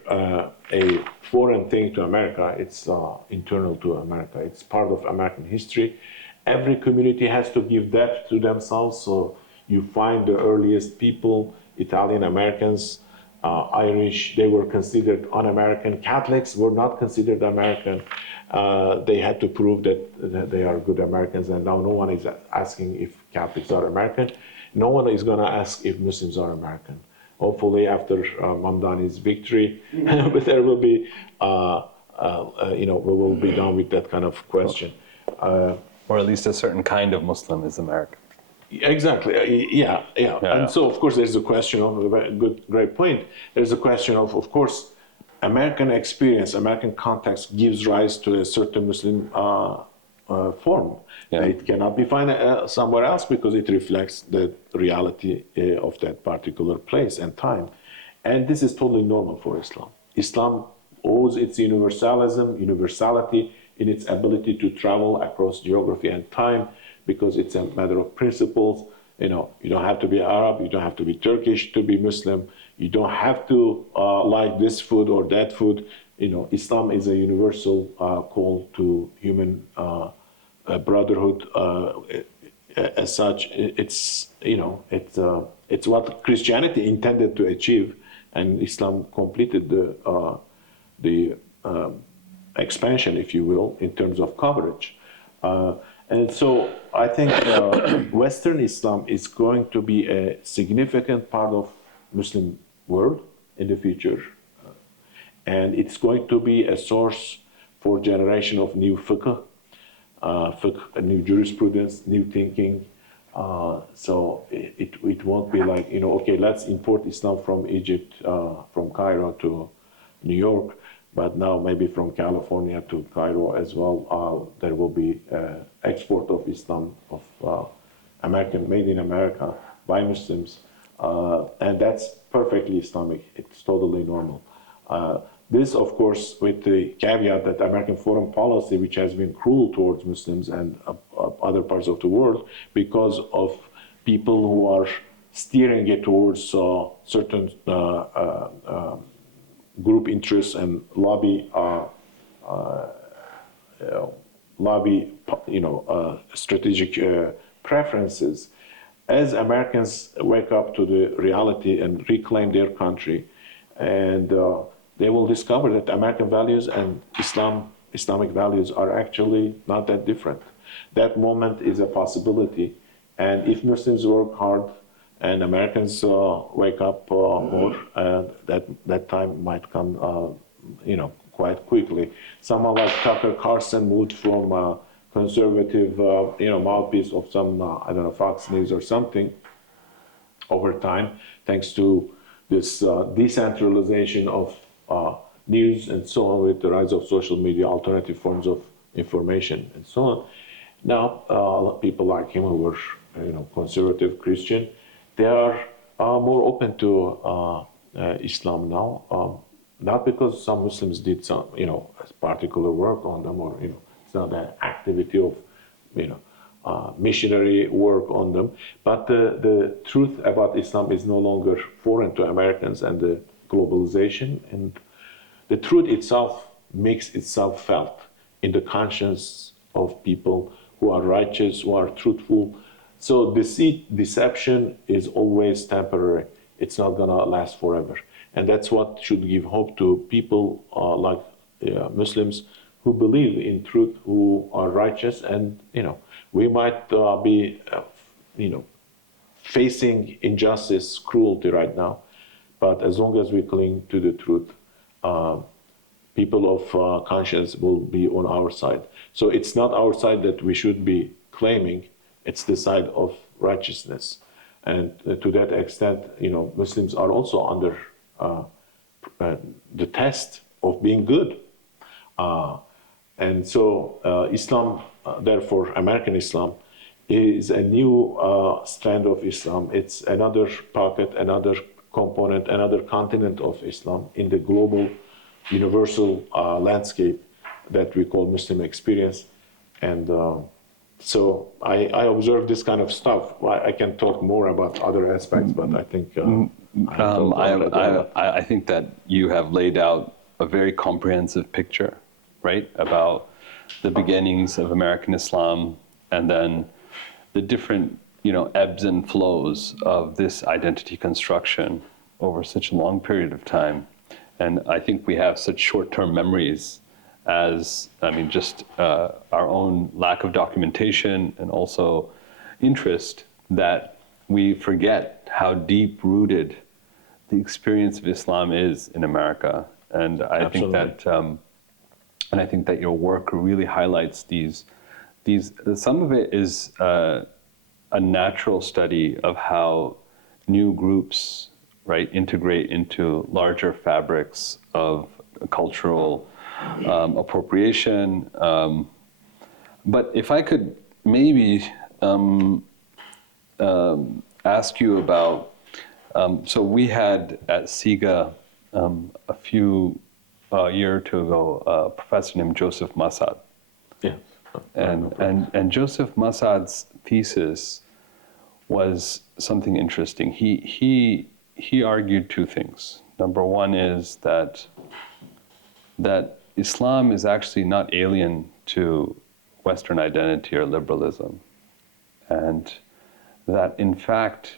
a foreign thing to America. It's internal to America. It's part of American history. Every community has to give depth to themselves. So you find the earliest people, Italian Americans, Irish, they were considered un-American. Catholics were not considered American. They had to prove that they are good Americans, and now no one is asking if Catholics are American. No one is going to ask if Muslims are American. Hopefully, after Mamdani's victory, there will be, we will be done with that kind of question. Or at least a certain kind of Muslim is American. Exactly. Yeah. And so, of course, there's a question of a great point. There's a question of course, American experience, American context gives rise to a certain Muslim form. Yeah. It cannot be found somewhere else because it reflects the reality of that particular place and time. And this is totally normal for Islam. Islam owes its universality, in its ability to travel across geography and time, because it's a matter of principles. You don't have to be Arab, you don't have to be Turkish to be Muslim, you don't have to like this food or that food. Islam is a universal call to human brotherhood. As such, it's what Christianity intended to achieve, and Islam completed the expansion, if you will, in terms of coverage. And so I think Western Islam is going to be a significant part of Muslim world in the future. And it's going to be a source for generation of new fiqh, new jurisprudence, new thinking. So it won't be like, okay, let's import Islam from Egypt, from Cairo to New York, but now maybe from California to Cairo as well, there will be export of Islam, of made in America by Muslims. And that's perfectly Islamic. It's totally normal. This, of course, with the caveat that American foreign policy, which has been cruel towards Muslims and other parts of the world, because of people who are steering it towards certain group interests and lobby, strategic preferences. As Americans wake up to the reality and reclaim their country, and they will discover that American values and Islamic values are actually not that different. That moment is a possibility, and if Muslims work hard and Americans wake up more, that time might come, quite quickly. Someone like Tucker Carlson moved from a conservative, mouthpiece of some, Fox News or something, over time, thanks to this decentralization of news and so on, with the rise of social media, alternative forms of information, and so on. Now, people like him who were, conservative Christian, they are more open to Islam now, not because some Muslims did some, particular work on them, or, it's not an activity of, missionary work on them, but the truth about Islam is no longer foreign to Americans and the globalization, and the truth itself makes itself felt in the conscience of people who are righteous, who are truthful. So deceit, deception is always temporary. It's not gonna last forever. And that's what should give hope to people like Muslims who believe in truth, who are righteous, and we might be facing injustice, cruelty right now, but as long as we cling to the truth, people of conscience will be on our side. So it's not our side that we should be claiming, it's the side of righteousness. And to that extent, Muslims are also under the test of being good. And so Islam, therefore, American Islam, is a new strand of Islam. It's another pocket, another component, another continent of Islam in the global, universal landscape that we call Muslim experience. And so I observe this kind of stuff. I can talk more about other aspects, but I think I think that you have laid out a very comprehensive picture, right, about the beginnings of American Islam, and then the different, ebbs and flows of this identity construction over such a long period of time. And I think we have such short-term memories as, just our own lack of documentation and also interest, that we forget how deep-rooted the experience of Islam is in America. And I think that your work really highlights these. Some of it is a natural study of how new groups, right, integrate into larger fabrics of cultural appropriation. But if I could maybe ask you about, so we had at CIGA a year or two ago, a professor named Joseph Massad, Yeah. And Joseph Massad's thesis was something interesting. He argued two things. Number one is that Islam is actually not alien to Western identity or liberalism, and that in fact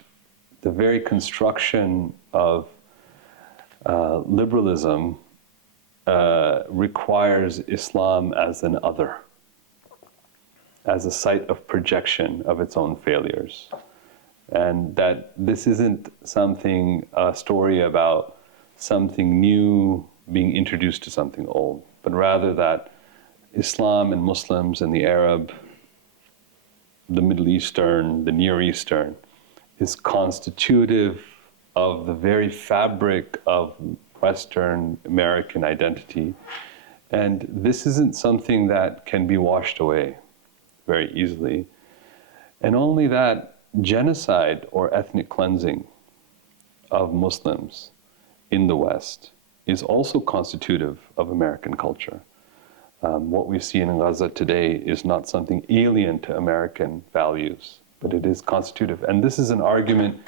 the very construction of liberalism requires Islam as an other, as a site of projection of its own failures. And that this isn't a story about something new being introduced to something old, but rather that Islam and Muslims and the Arab, the Middle Eastern, the Near Eastern, is constitutive of the very fabric of Western American identity. And this isn't something that can be washed away very easily. And only that, genocide or ethnic cleansing of Muslims in the West is also constitutive of American culture. What we see in Gaza today is not something alien to American values, but it is constitutive. And this is an argument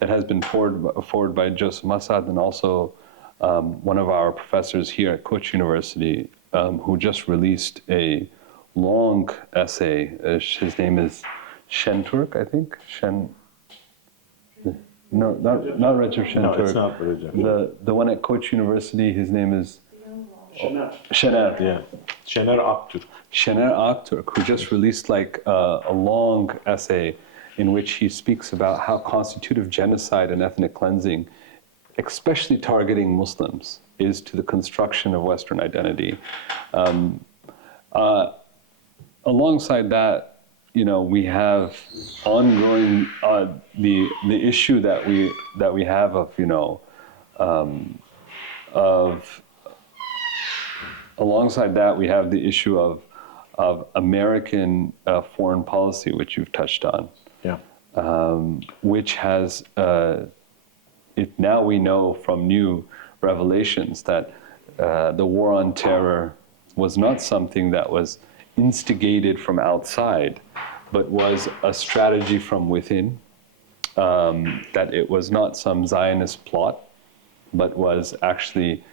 that has been forwarded by Joseph Massad and also one of our professors here at Koç University, who just released a long essay. His name is Şentürk, I think. No, not Recep Şentürk. No, it's not Recep. The one at Koç University, his name is Şener. Yeah. Şener Aktürk. Şener Aktürk, who just released like a long essay in which he speaks about how constitutive genocide and ethnic cleansing, especially targeting Muslims, is to the construction of Western identity. Alongside that, we have ongoing the issue that we have of alongside that we have the issue of American foreign policy, which you've touched on. Yeah. Which has now we know from new revelations that the war on terror was not something that was instigated from outside, but was a strategy from within, that it was not some Zionist plot, but was actually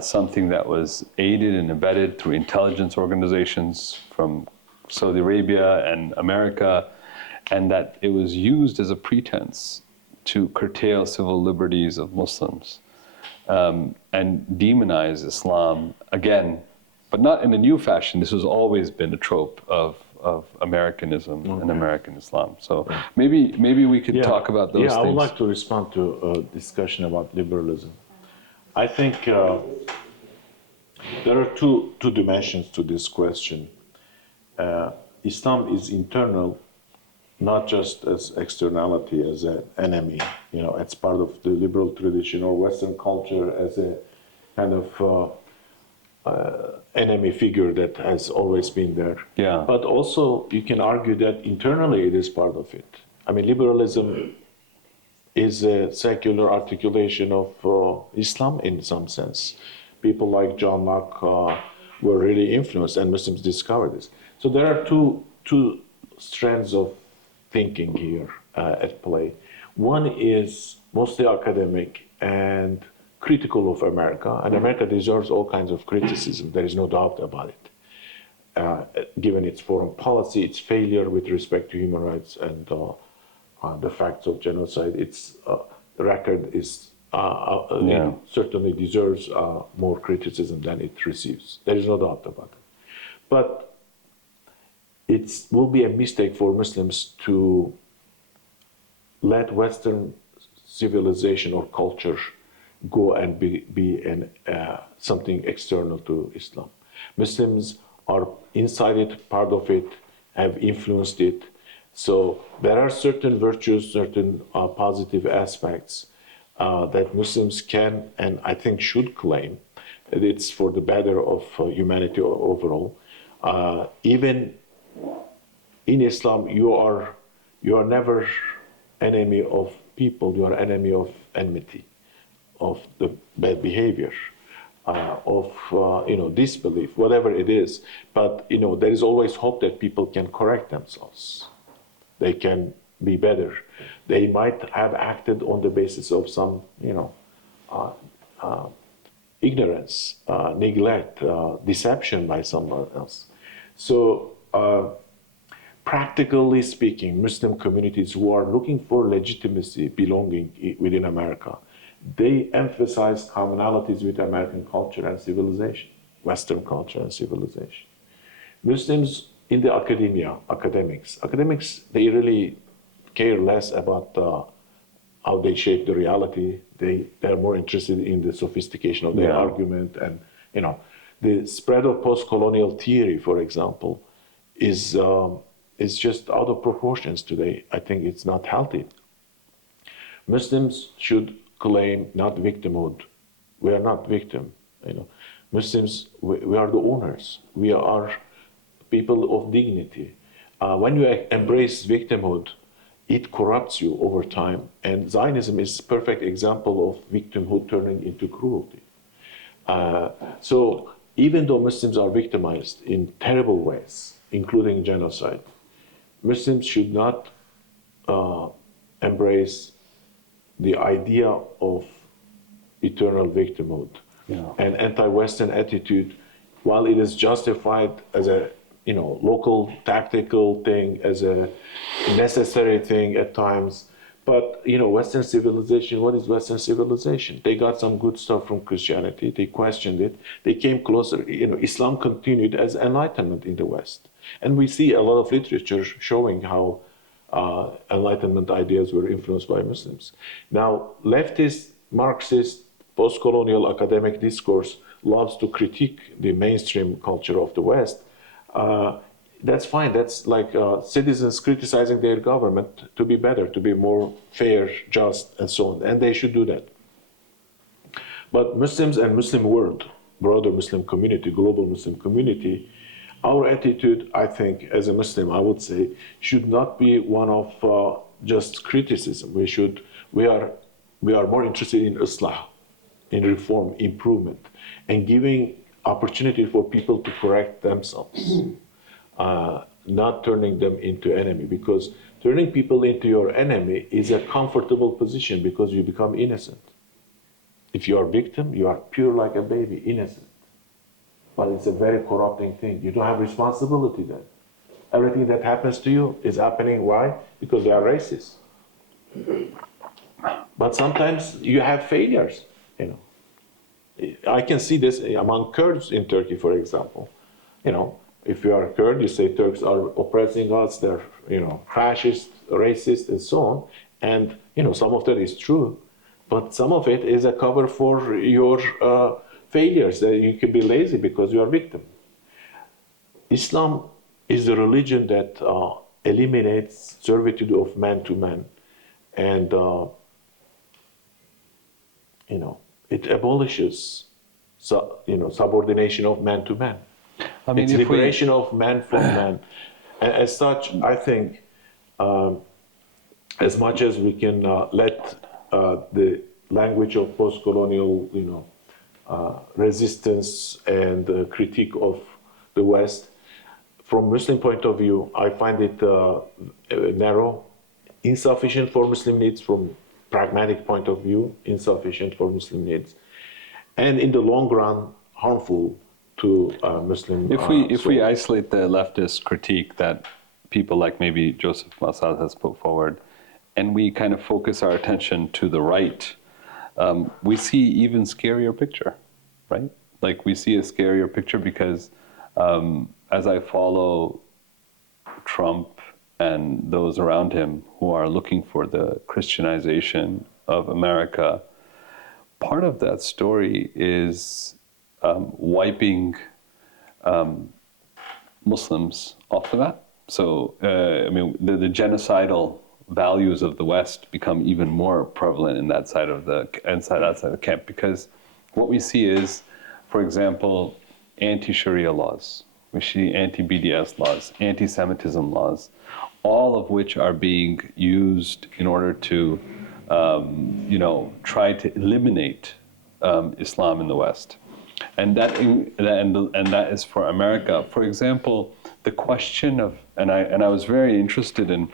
something that was aided and abetted through intelligence organizations from Saudi Arabia and America, and that it was used as a pretense to curtail civil liberties of Muslims and demonize Islam again, but not in a new fashion. This has always been a trope of Americanism and American Islam. So maybe we could talk about those things. Yeah, I would like to respond to a discussion about liberalism. I think there are two dimensions to this question. Islam is internal, not just as externality, as an enemy. It's part of the liberal tradition or Western culture as a kind of enemy figure that has always been there. Yeah. But also, you can argue that internally it is part of it. I mean, liberalism is a secular articulation of Islam in some sense. People like John Locke were really influenced, and Muslims discovered this. So there are two strands of thinking here at play. One is mostly academic and critical of America, and America deserves all kinds of criticism. There is no doubt about it. Given its foreign policy, its failure with respect to human rights, and the facts of genocide, its record is certainly deserves more criticism than it receives. There is no doubt about it. But it will be a mistake for Muslims to let Western civilization or culture go and be something external to Islam. Muslims are inside it, part of it, have influenced it. So there are certain virtues, certain positive aspects that Muslims can and I think should claim that it's for the better of humanity overall. Even in Islam, you are never enemy of people, you are enemy of enmity, of the bad behavior. disbelief, whatever it is. But there is always hope that people can correct themselves. They can be better. They might have acted on the basis of some, ignorance, neglect, deception by someone else. So, practically speaking, Muslim communities who are looking for legitimacy, belonging within America, they emphasize commonalities with American culture and civilization, Western culture and civilization. Muslims in the academics, they really care less about how they shape the reality. They're more interested in the sophistication of their argument. And, the spread of post-colonial theory, for example, is just out of proportions today. I think it's not healthy. Muslims should claim not victimhood. We are not victim. Muslims, we are the owners. We are people of dignity. When you embrace victimhood, it corrupts you over time. And Zionism is a perfect example of victimhood turning into cruelty. So even though Muslims are victimized in terrible ways, including genocide, Muslims should not embrace the idea of eternal victimhood. An anti-Western attitude, while it is justified as a local tactical thing, as a necessary thing at times, but Western civilization, what is Western civilization? They got some good stuff from Christianity, they questioned it, they came closer. Islam continued as enlightenment in the West. And we see a lot of literature showing how Enlightenment ideas were influenced by Muslims. Now, leftist, Marxist, post-colonial academic discourse loves to critique the mainstream culture of the West. That's fine. That's like citizens criticizing their government to be better, to be more fair, just, and so on. And they should do that. But Muslims and Muslim world, broader Muslim community, global Muslim community, our attitude, I think, as a Muslim, I would say, should not be one of just criticism. We are more interested in islah, in reform, improvement, and giving opportunity for people to correct themselves, not turning them into enemy. Because turning people into your enemy is a comfortable position because you become innocent. If you are a victim, you are pure like a baby, innocent. But it's a very corrupting thing. You don't have responsibility then. Everything that happens to you is happening, why? Because they are racist. But sometimes you have failures, I can see this among Kurds in Turkey, for example. If you are a Kurd, you say Turks are oppressing us, they're, fascist, racist, and so on. And, some of that is true. But some of it is a cover for your failures. You can be lazy because you are a victim. Islam is a religion that eliminates servitude of man to man. And, it abolishes subordination of man to man. It's liberation of man from man. And as such, I think, as much as we can let the language of post-colonial, resistance and critique of the West, from Muslim point of view, I find it narrow, insufficient for Muslim needs. From pragmatic point of view, insufficient for Muslim needs, and in the long run, harmful to Muslim. If we isolate the leftist critique that people like maybe Joseph Massad has put forward, and we kind of focus our attention to the right, we see even scarier picture, right? Like we see a scarier picture because as I follow Trump and those around him who are looking for the Christianization of America, part of that story is wiping Muslims off the map. So, the genocidal values of the West become even more prevalent in that side of the outside of the camp, because what we see is, for example, anti-Sharia laws. We see anti-BDS laws, anti-Semitism laws, all of which are being used in order to, try to eliminate Islam in the West. and that is for America. For example, the question of, and I was very interested in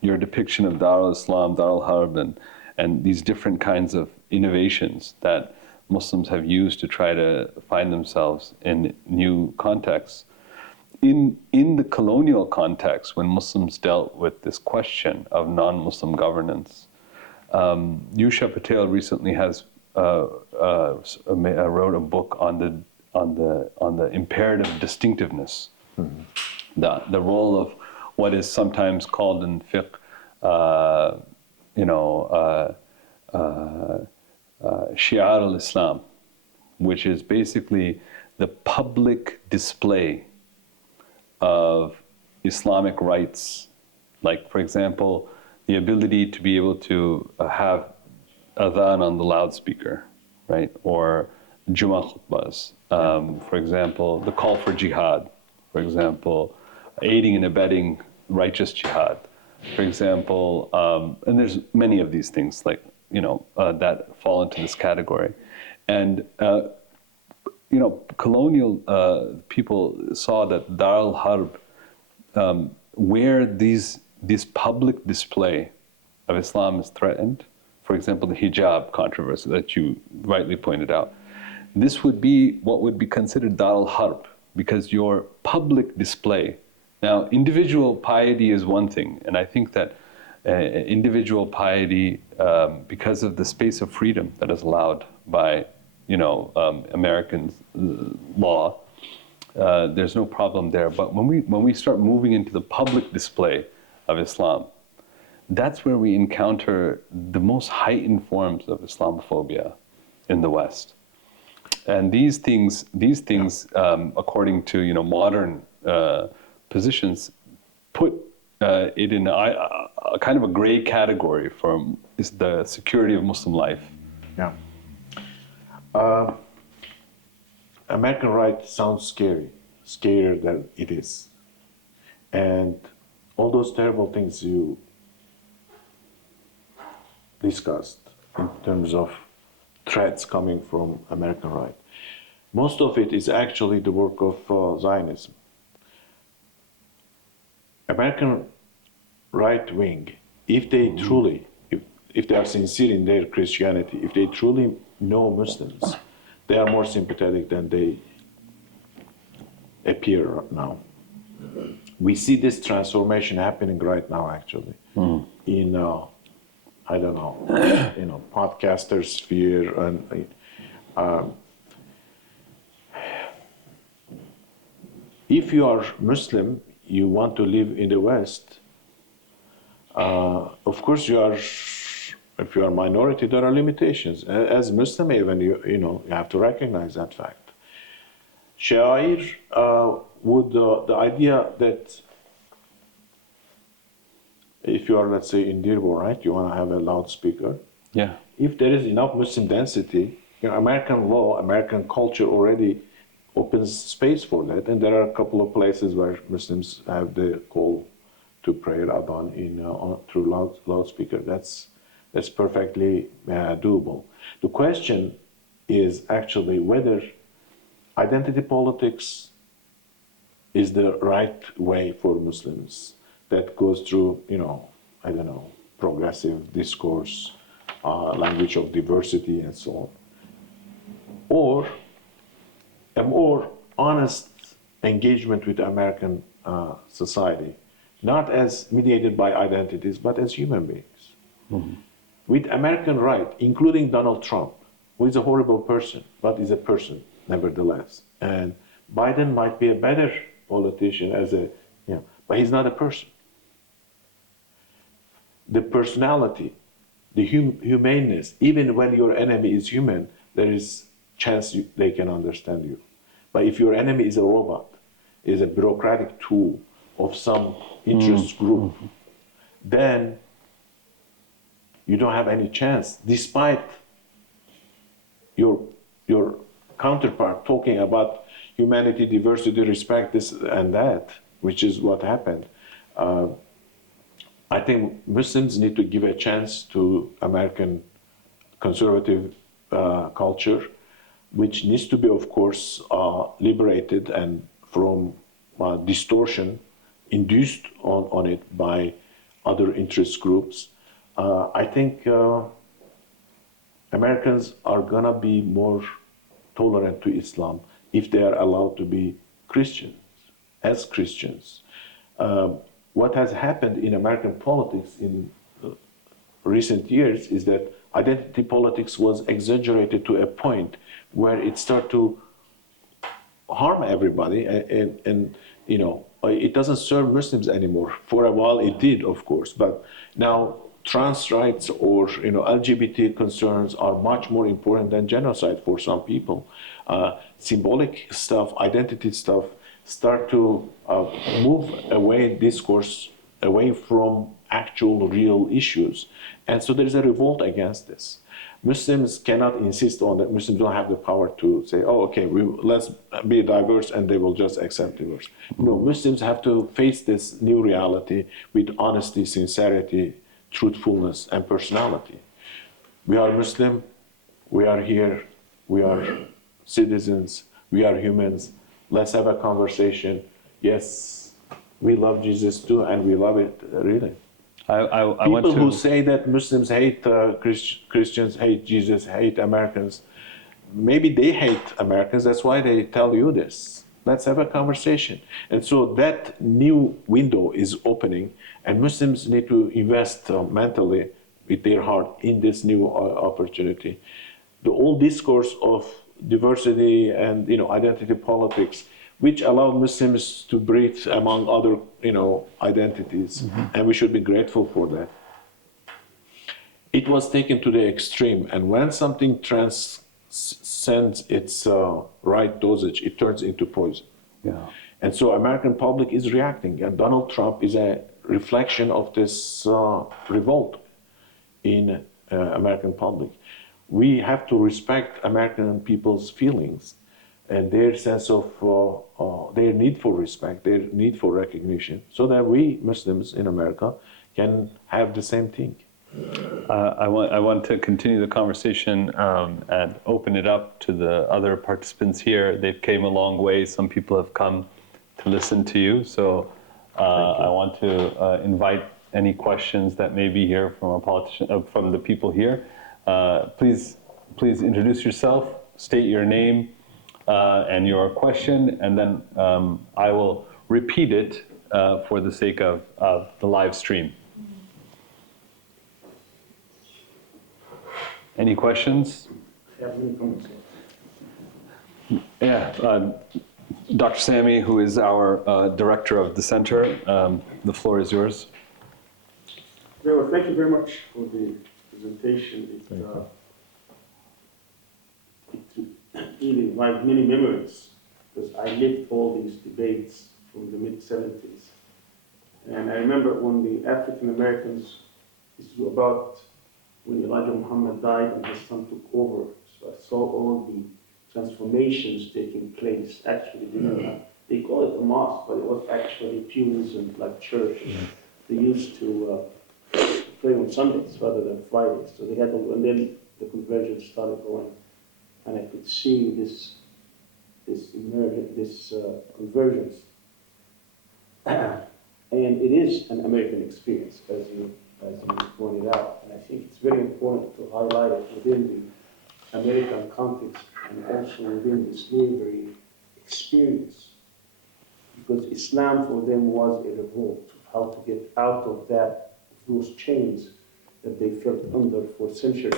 your depiction of Dar al-Islam, Dar al-Harb, and these different kinds of innovations that Muslims have used to try to find themselves in new contexts. In the colonial context, when Muslims dealt with this question of non-Muslim governance, Yusha Patel recently has wrote a book on the imperative distinctiveness, the role of what is sometimes called in fiqh, shi'ar al-Islam, which is basically the public display of Islamic rights, like, for example, the ability to be able to have adhan on the loudspeaker, right? Or Jummah khutbahs, for example, the call for jihad, for example, aiding and abetting righteous jihad, for example, and there's many of these things like, that fall into this category. And, colonial people saw that Dar al-Harb, where this public display of Islam is threatened, for example, the hijab controversy that you rightly pointed out, this would be what would be considered Dar al-Harb, because your public display. Now, individual piety is one thing, and I think that individual piety, because of the space of freedom that is allowed by, American law, there's no problem there. But when we start moving into the public display of Islam, that's where we encounter the most heightened forms of Islamophobia in the West. And these things, according to modern positions, put it in a kind of a gray category for the security of Muslim life. Yeah. American right sounds scarier than it is. And all those terrible things you discussed in terms of threats coming from American right, most of it is actually the work of Zionism. American right wing, if they truly, if they are sincere in their Christianity, if they truly know Muslims, they are more sympathetic than they appear now. We see this transformation happening right now, actually, in I don't know, podcaster sphere, and if you are Muslim, you want to live in the West. Of course, if you are a minority, there are limitations. As Muslim, even you have to recognize that fact. Sha'ir would the idea that if you are, let's say, in Dirbo, right, you want to have a loudspeaker. Yeah. If there is enough Muslim density, American law, American culture already opens space for that, and there are a couple of places where Muslims have the call to prayer adhan through loudspeaker. That's perfectly doable. The question is actually whether identity politics is the right way for Muslims that goes through, progressive discourse, language of diversity, and so on, or a more honest engagement with American society, not as mediated by identities, but as human beings. Mm-hmm. With American right, including Donald Trump, who is a horrible person, but is a person nevertheless. And Biden might be a better politician but he's not a person. The personality, the humaneness, even when your enemy is human, there is chance they can understand you. But if your enemy is a robot, is a bureaucratic tool of some interest group, then you don't have any chance, despite your counterpart talking about humanity, diversity, respect, this and that, which is what happened. I think Muslims need to give a chance to American conservative culture which needs to be, of course, liberated and from distortion induced on it by other interest groups. I think Americans are gonna be more tolerant to Islam if they are allowed to be Christians, as Christians. What has happened in American politics in recent years is that identity politics was exaggerated to a point where it started to harm everybody, and you know, it doesn't serve Muslims anymore. For a while it did, of course, but now trans rights or LGBT concerns are much more important than genocide for some people. Symbolic stuff, identity stuff, start to move away discourse away from actual real issues. And so there is a revolt against this. Muslims cannot insist on that. Muslims don't have the power to say, oh, okay, let's be diverse and they will just accept divorce. No, Muslims have to face this new reality with honesty, sincerity, truthfulness, and personality. We are Muslim, we are here, we are citizens, we are humans. Let's have a conversation. Yes, we love Jesus too, and we love it really. People who say that Muslims hate Christians, hate Jesus, hate Americans, maybe they hate Americans, that's why they tell you this. Let's have a conversation. And so that new window is opening, and Muslims need to invest mentally with their heart in this new opportunity. The old discourse of diversity and identity politics, which allowed Muslims to breathe among other identities, and we should be grateful for that. It was taken to the extreme, and when something transcends its right dosage, it turns into poison. Yeah. And so American public is reacting, and Donald Trump is a reflection of this revolt in American public. We have to respect American people's feelings and their sense of their need for respect, their need for recognition, so that we Muslims in America can have the same thing. I want to continue the conversation and open it up to the other participants here. They've came a long way. Some people have come to listen to you. So I want to invite any questions that may be here from a politician, from the people here. Please introduce yourself, state your name and your question, and then I will repeat it for the sake of the live stream. Any questions? Yeah, Dr. Sami, who is our director of the center, the floor is yours. Yeah, well, thank you very much for the presentation. It really revived many memories, because I lived all these debates from the mid-70s. And I remember when the African Americans, this was about when Elijah Muhammad died and his son took over. So I saw all the transformations taking place. Actually, they call it a mosque, but it was actually pews and like church. They used to pray on Sundays rather than Fridays. So they had, and then the conversion started going, and I could see this convergence. And it is an American experience, as you pointed out. And I think it's very important to highlight it within the American context and also within the slavery experience. Because Islam for them was a revolt of how to get out of those chains that they felt under for centuries.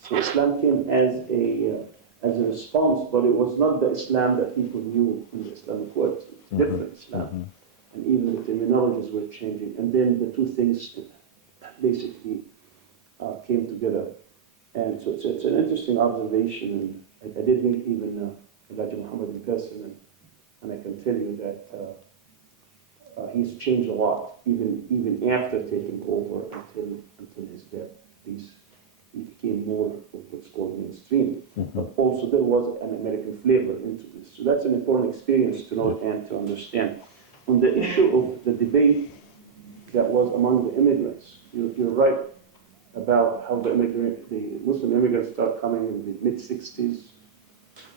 So Islam came as a response, but it was not the Islam that people knew in the Islamic world. It was different Islam. And even the terminologies were changing. And then the two things basically came together. And so it's an interesting observation. And I did meet even Elijah Muhammad in person, and I can tell you that he's changed a lot, even after taking over until his death. He became more of what's called mainstream. But also there was an American flavor into this. So that's an important experience to know and to understand. On the issue of the debate that was among the immigrants, you're right about how the Muslim immigrants started coming in the mid-60s,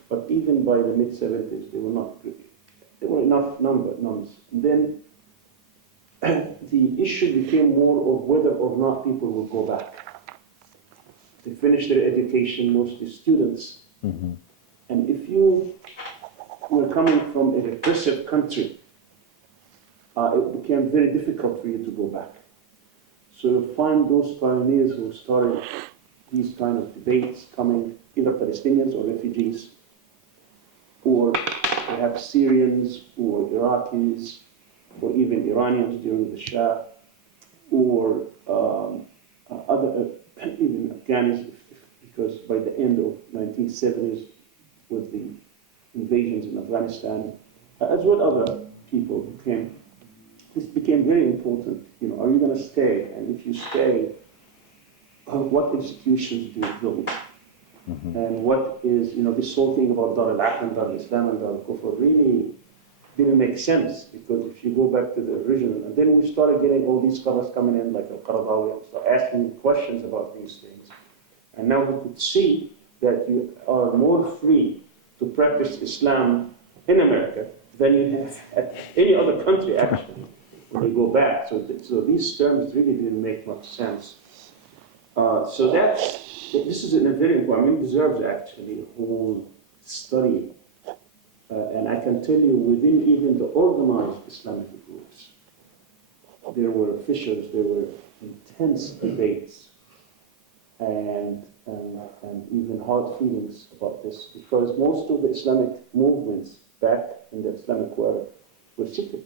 But even by the mid-70s, they were not good. There were enough numbers. And then the issue became more of whether or not people would go back. They finish their education, mostly students. Mm-hmm. And if you were coming from a repressive country, it became very difficult for you to go back. So you find those pioneers who started these kind of debates coming, either Palestinians or refugees, or perhaps Syrians or Iraqis, or even Iranians during the Shah, or even Afghans, because by the end of 1970s, with the invasions in Afghanistan, as well other people who came, this became very important. You know, are you going to stay? And if you stay, what institutions do you build? Mm-hmm. And what is, you know, this whole thing about Dar al-Aql, Dar al-Islam, and Dar al-Kufr really didn't make sense, because if you go back to the original, and then we started getting all these scholars coming in, like al-Qaradawi, and start asking questions about these things. And now we could see that you are more free to practice Islam in America than you have at any other country, actually, when you go back. So these terms really didn't make much sense. So this is a very important, I mean, it deserves actually a whole study. And I can tell you, within even the organized Islamic groups, there were fissures, there were intense debates, and even hard feelings about this, because most of the Islamic movements back in the Islamic world were secret,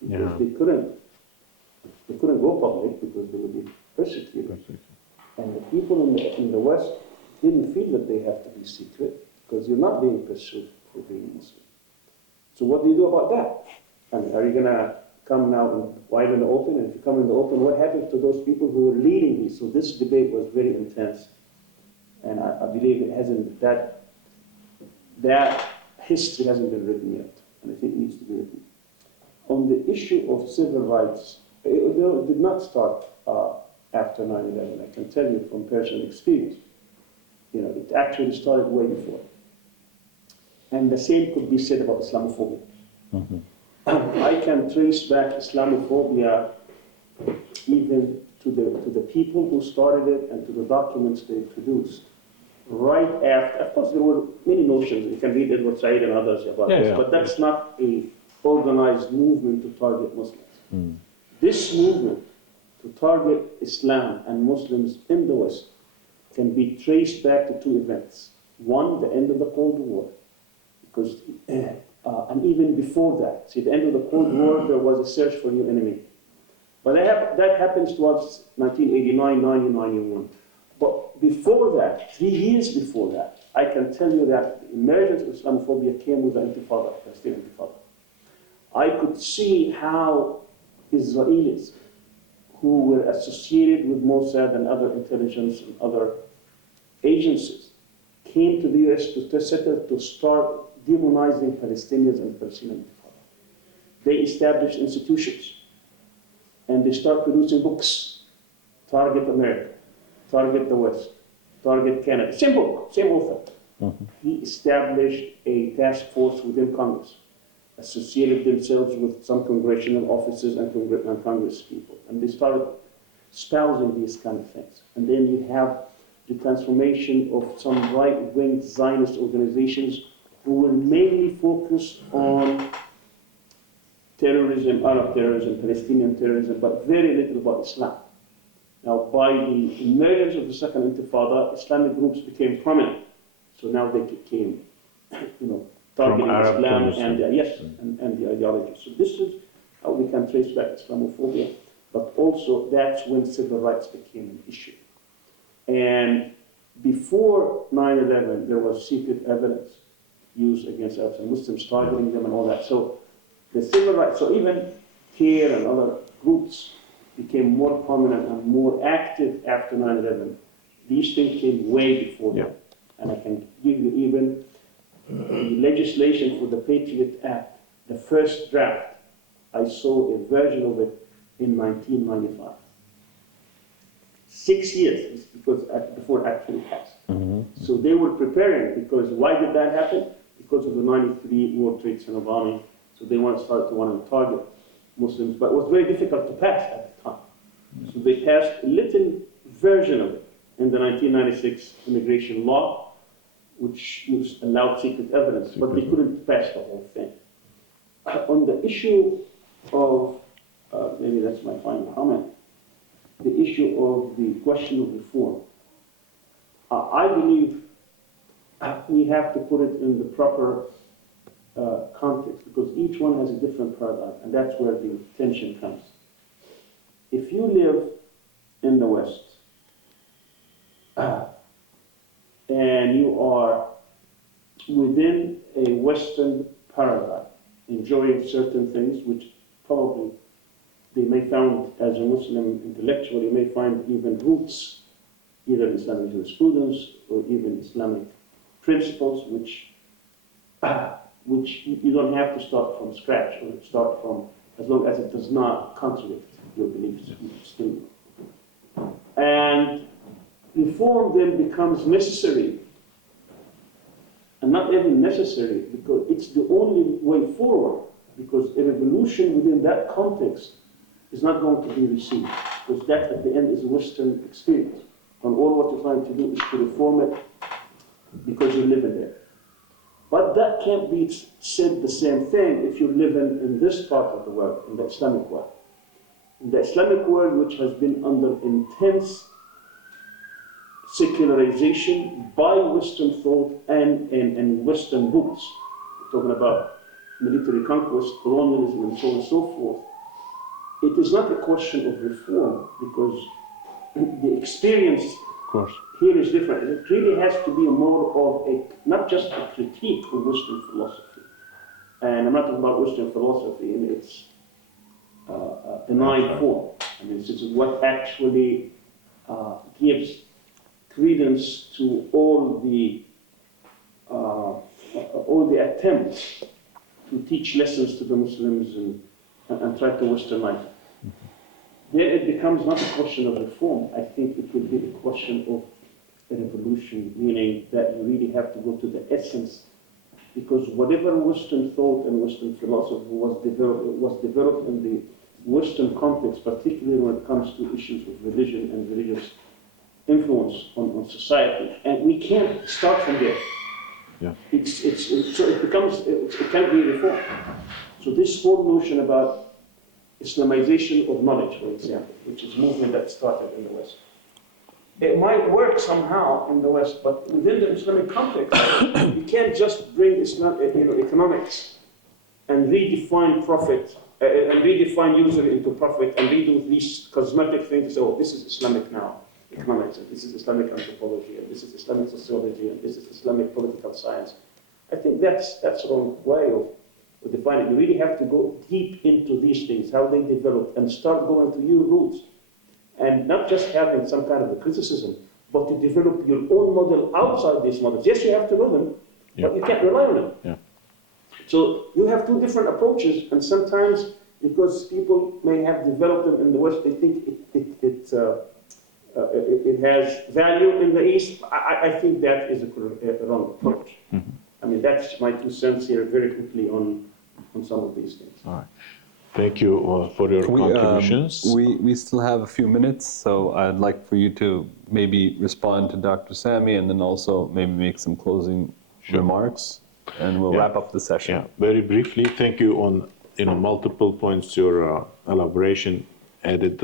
because they couldn't go public because they would be persecuted. And the people in the West didn't feel that they have to be secret, because you're not being pursued for being Muslim. So what do you do about that? I mean, are you going to come now and wide in the open? And if you come in the open, what happens to those people who were leading these? So this debate was very intense. And I believe it hasn't, that history hasn't been written yet. And I think it needs to be written. On the issue of civil rights, it did not start after 9/11. I can tell you from personal experience. You know, it actually started way before. And the same could be said about Islamophobia. Mm-hmm. I can trace back Islamophobia even to the people who started it and to the documents they produced. Right after, of course, there were many notions. You can read Edward Said and others about this, but that's not an organized movement to target Muslims. Mm. This movement to target Islam and Muslims in the West can be traced back to two events. One, the end of the Cold War, because, and even before that, see, the end of the Cold War, there was a search for a new enemy. But that happens towards 1989, 1991. But before that, 3 years before that, I can tell you that the emergence of Islamophobia came with the Intifada, the Palestinian Intifada. I could see how Israelis who were associated with Mossad and other intelligence and other agencies came to the US to start demonizing Palestinians and Palestinian Intifada. They established institutions, and they start producing books. Target America, target the West, target Canada. Same book, same author. Mm-hmm. He established a task force within Congress, associated themselves with some congressional offices and Congress people. And they started espousing these kind of things. And then you have the transformation of some right-wing Zionist organizations who were mainly focused on terrorism, Arab terrorism, Palestinian terrorism, but very little about Islam. Now, by the emergence of the Second Intifada, Islamic groups became prominent. So now they became, targeting Islam and the ideology. So this is how we can trace back Islamophobia, but also that's when civil rights became an issue. And before 9/11, there was secret evidence used against Muslims, targeting them and all that. So the civil rights, so even CARE and other groups became more prominent and more active after 9/11. These things came way before that. And I can give you even the legislation for the Patriot Act, the first draft, I saw a version of it in 1995. 6 years before it actually passed. Mm-hmm. So they were preparing, because why did that happen? because of the 93 World Trade Center bombing, so they started to want to target Muslims, but it was very difficult to pass at the time. So they passed a little version of it in the 1996 immigration law, which allowed secret evidence, but they couldn't pass the whole thing. On the issue of, maybe that's my final comment, the issue of the question of reform, I believe we have to put it in the proper context, because each one has a different paradigm, and that's where the tension comes. If you live in the West, and you are within a Western paradigm, enjoying certain things which probably they may find, as a Muslim intellectual, you may find even roots, either in Islamic jurisprudence or even Islamic principles, which you don't have to start from scratch or start from, as long as it does not contradict your beliefs. And reform then becomes necessary, and not even necessary, because it's the only way forward, because a revolution within that context is not going to be received, because that at the end is a Western experience. And all what you're trying to do is to reform it because you're living there. But that can't be said the same thing if you're living in this part of the world, in the Islamic world. In the Islamic world, which has been under intense secularization by Western thought and Western books, we're talking about military conquest, colonialism, and so on and so forth, it is not a question of reform, because the experience here is different. It really has to be more of not just a critique of Western philosophy. And I'm not talking about Western philosophy in its benign form. I mean, this is what actually gives credence to all the attempts to teach lessons to the Muslims and try to Westernize it. Then it becomes not a question of reform. I think it will be a question of a revolution, meaning that you really have to go to the essence, because whatever Western thought and Western philosophy was developed in the Western context, particularly when it comes to issues of religion and religious influence on society, and we can't start from there. Yeah. So it can't be reformed. So this whole notion about Islamization of knowledge, for example, which is a movement that started in the West. It might work somehow in the West, but within the Islamic context, you can't just bring economics and redefine profit, and redefine user into profit, and redo these cosmetic things. So this is Islamic now, economics, and this is Islamic anthropology, and this is Islamic sociology, and this is Islamic political science. I think that's the wrong way of defining. You really have to go deep into these things, how they develop, and start going to your roots. And not just having some kind of a criticism, but to develop your own model outside these models. Yes, you have to know them, but you can't rely on them. Yeah. So you have two different approaches, and sometimes, because people may have developed them in the West, they think it has value in the East. I think that is a wrong approach. Mm-hmm. I mean, that's my 2 cents here very quickly on some of these things. All right. Thank you for your contributions. We still have a few minutes, so I'd like for you to maybe respond to Dr. Sami, and then also maybe make some closing remarks, and we'll wrap up the session. Yeah. Very briefly, thank you on multiple points. Your elaboration added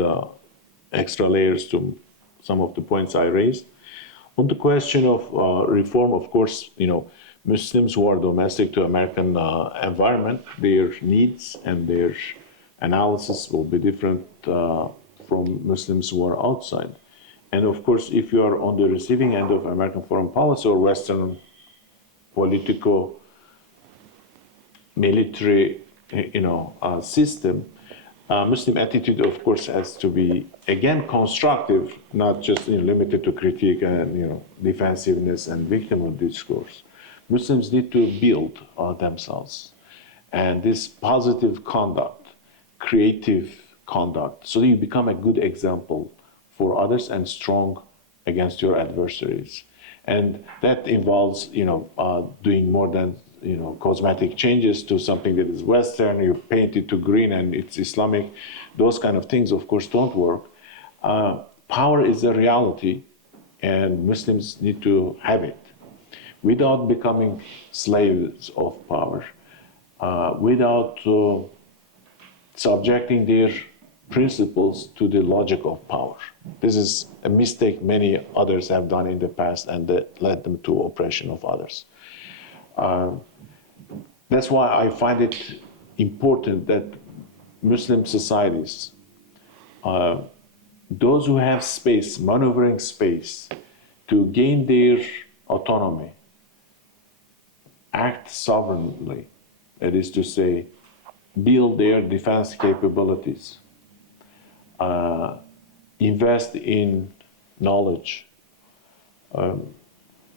extra layers to some of the points I raised. On the question of reform, of course, Muslims who are domestic to American environment, their needs and their analysis will be different from Muslims who are outside. And of course, if you are on the receiving end of American foreign policy or Western political military system, Muslim attitude, of course, has to be, again, constructive, not just limited to critique and defensiveness and victimhood discourse. Muslims need to build themselves. And this positive conduct, creative conduct, so that you become a good example for others and strong against your adversaries. And that involves, doing more than cosmetic changes to something that is Western, you paint it to green and it's Islamic. Those kind of things, of course, don't work. Power is a reality, and Muslims need to have it without becoming slaves of power, without subjecting their principles to the logic of power. This is a mistake many others have done in the past, and that led them to oppression of others. That's why I find it important that Muslim societies, those who have space, maneuvering space, to gain their autonomy, act sovereignly, that is to say, build their defense capabilities, invest in knowledge.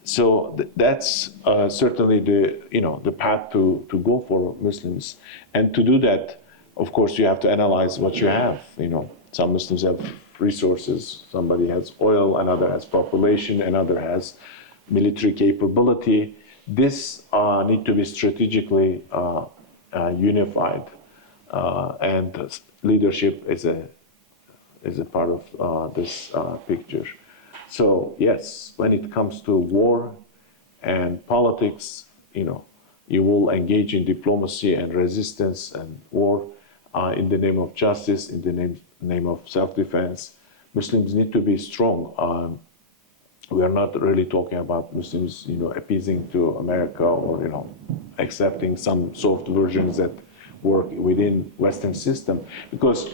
So that's certainly the path to go for Muslims. And to do that, of course, you have to analyze what you have. Some Muslims have resources. Somebody has oil, another has population, another has military capability. This need to be strategically unified, and leadership is a part of this picture. So yes, when it comes to war and politics, you will engage in diplomacy and resistance and war in the name of justice, in the name of self-defense. Muslims need to be strong. We are not really talking about Muslims, appeasing to America or, accepting some soft versions that work within Western system, because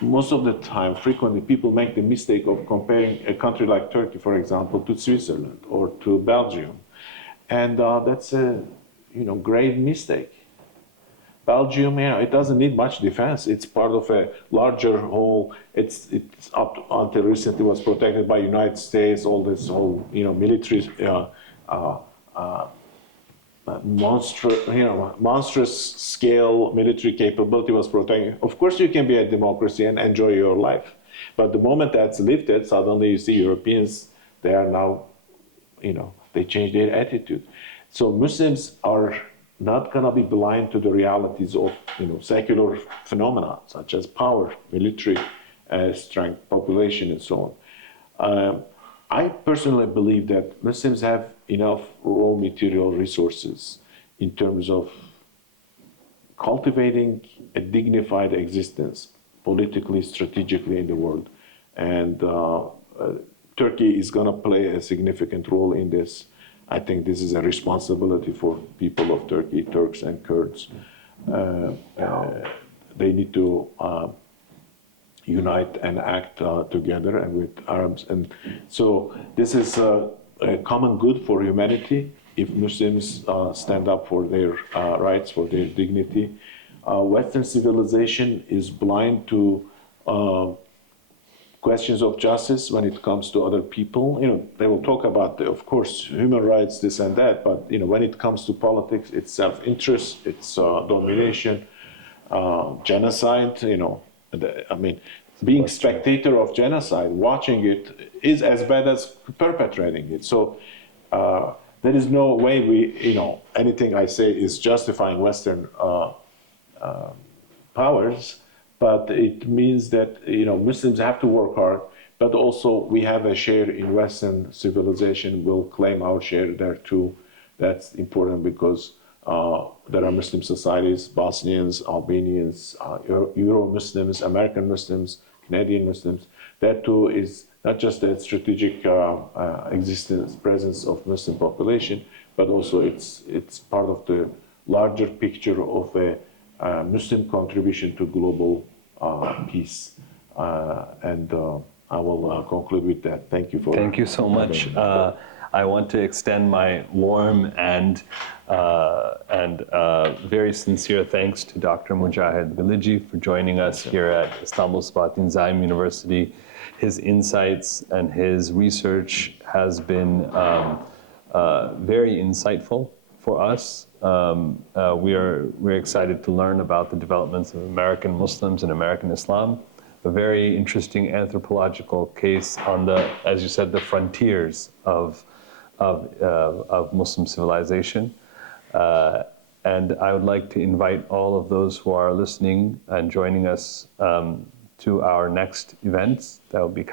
most of the time, frequently, people make the mistake of comparing a country like Turkey, for example, to Switzerland or to Belgium, and that's a grave mistake. Belgium, it doesn't need much defense. It's part of a larger whole. It's up until recently was protected by United States. All this whole military monstrous scale military capability was protected. Of course, you can be a democracy and enjoy your life, but the moment that's lifted, suddenly you see Europeans. They are now, they change their attitude. So Muslims are not going to be blind to the realities of secular phenomena such as power, military strength, population, and so on. I personally believe that Muslims have enough raw material resources in terms of cultivating a dignified existence politically, strategically in the world. And Turkey is going to play a significant role in this. I think this is a responsibility for people of Turkey, Turks and Kurds. They need to unite and act together and with Arabs. And so this is a common good for humanity if Muslims stand up for their rights, for their dignity. Western civilization is blind to questions of justice when it comes to other people. They will talk about, of course, human rights, this and that, but when it comes to politics, it's self-interest, it's domination, genocide. Being spectator of genocide, watching it, is as bad as perpetrating it. So there is no way anything I say is justifying Western powers. But it means that Muslims have to work hard, but also we have a share in Western civilization. We'll claim our share there too. That's important because there are Muslim societies, Bosnians, Albanians, Euro-Muslims, American Muslims, Canadian Muslims. That too is not just a strategic existence, presence of Muslim population, but also it's part of the larger picture of a Muslim contribution to global peace. And I will conclude with that. Thank you for. Thank you so much. I want to extend my warm and very sincere thanks to Dr. Mücahit Bilici for joining us here at Istanbul Sabahattin Zaim University. His insights and his research has been very insightful for us. We're excited to learn about the developments of American Muslims and American Islam. A very interesting anthropological case on the, as you said, the frontiers of of Muslim civilization. And I would like to invite all of those who are listening and joining us to our next events that will be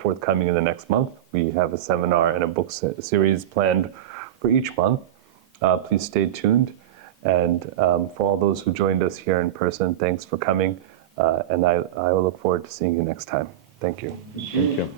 forthcoming in the next month. We have a seminar and a book series planned for each month. Please stay tuned. And for all those who joined us here in person, thanks for coming. And I will look forward to seeing you next time. Thank you. Thank you.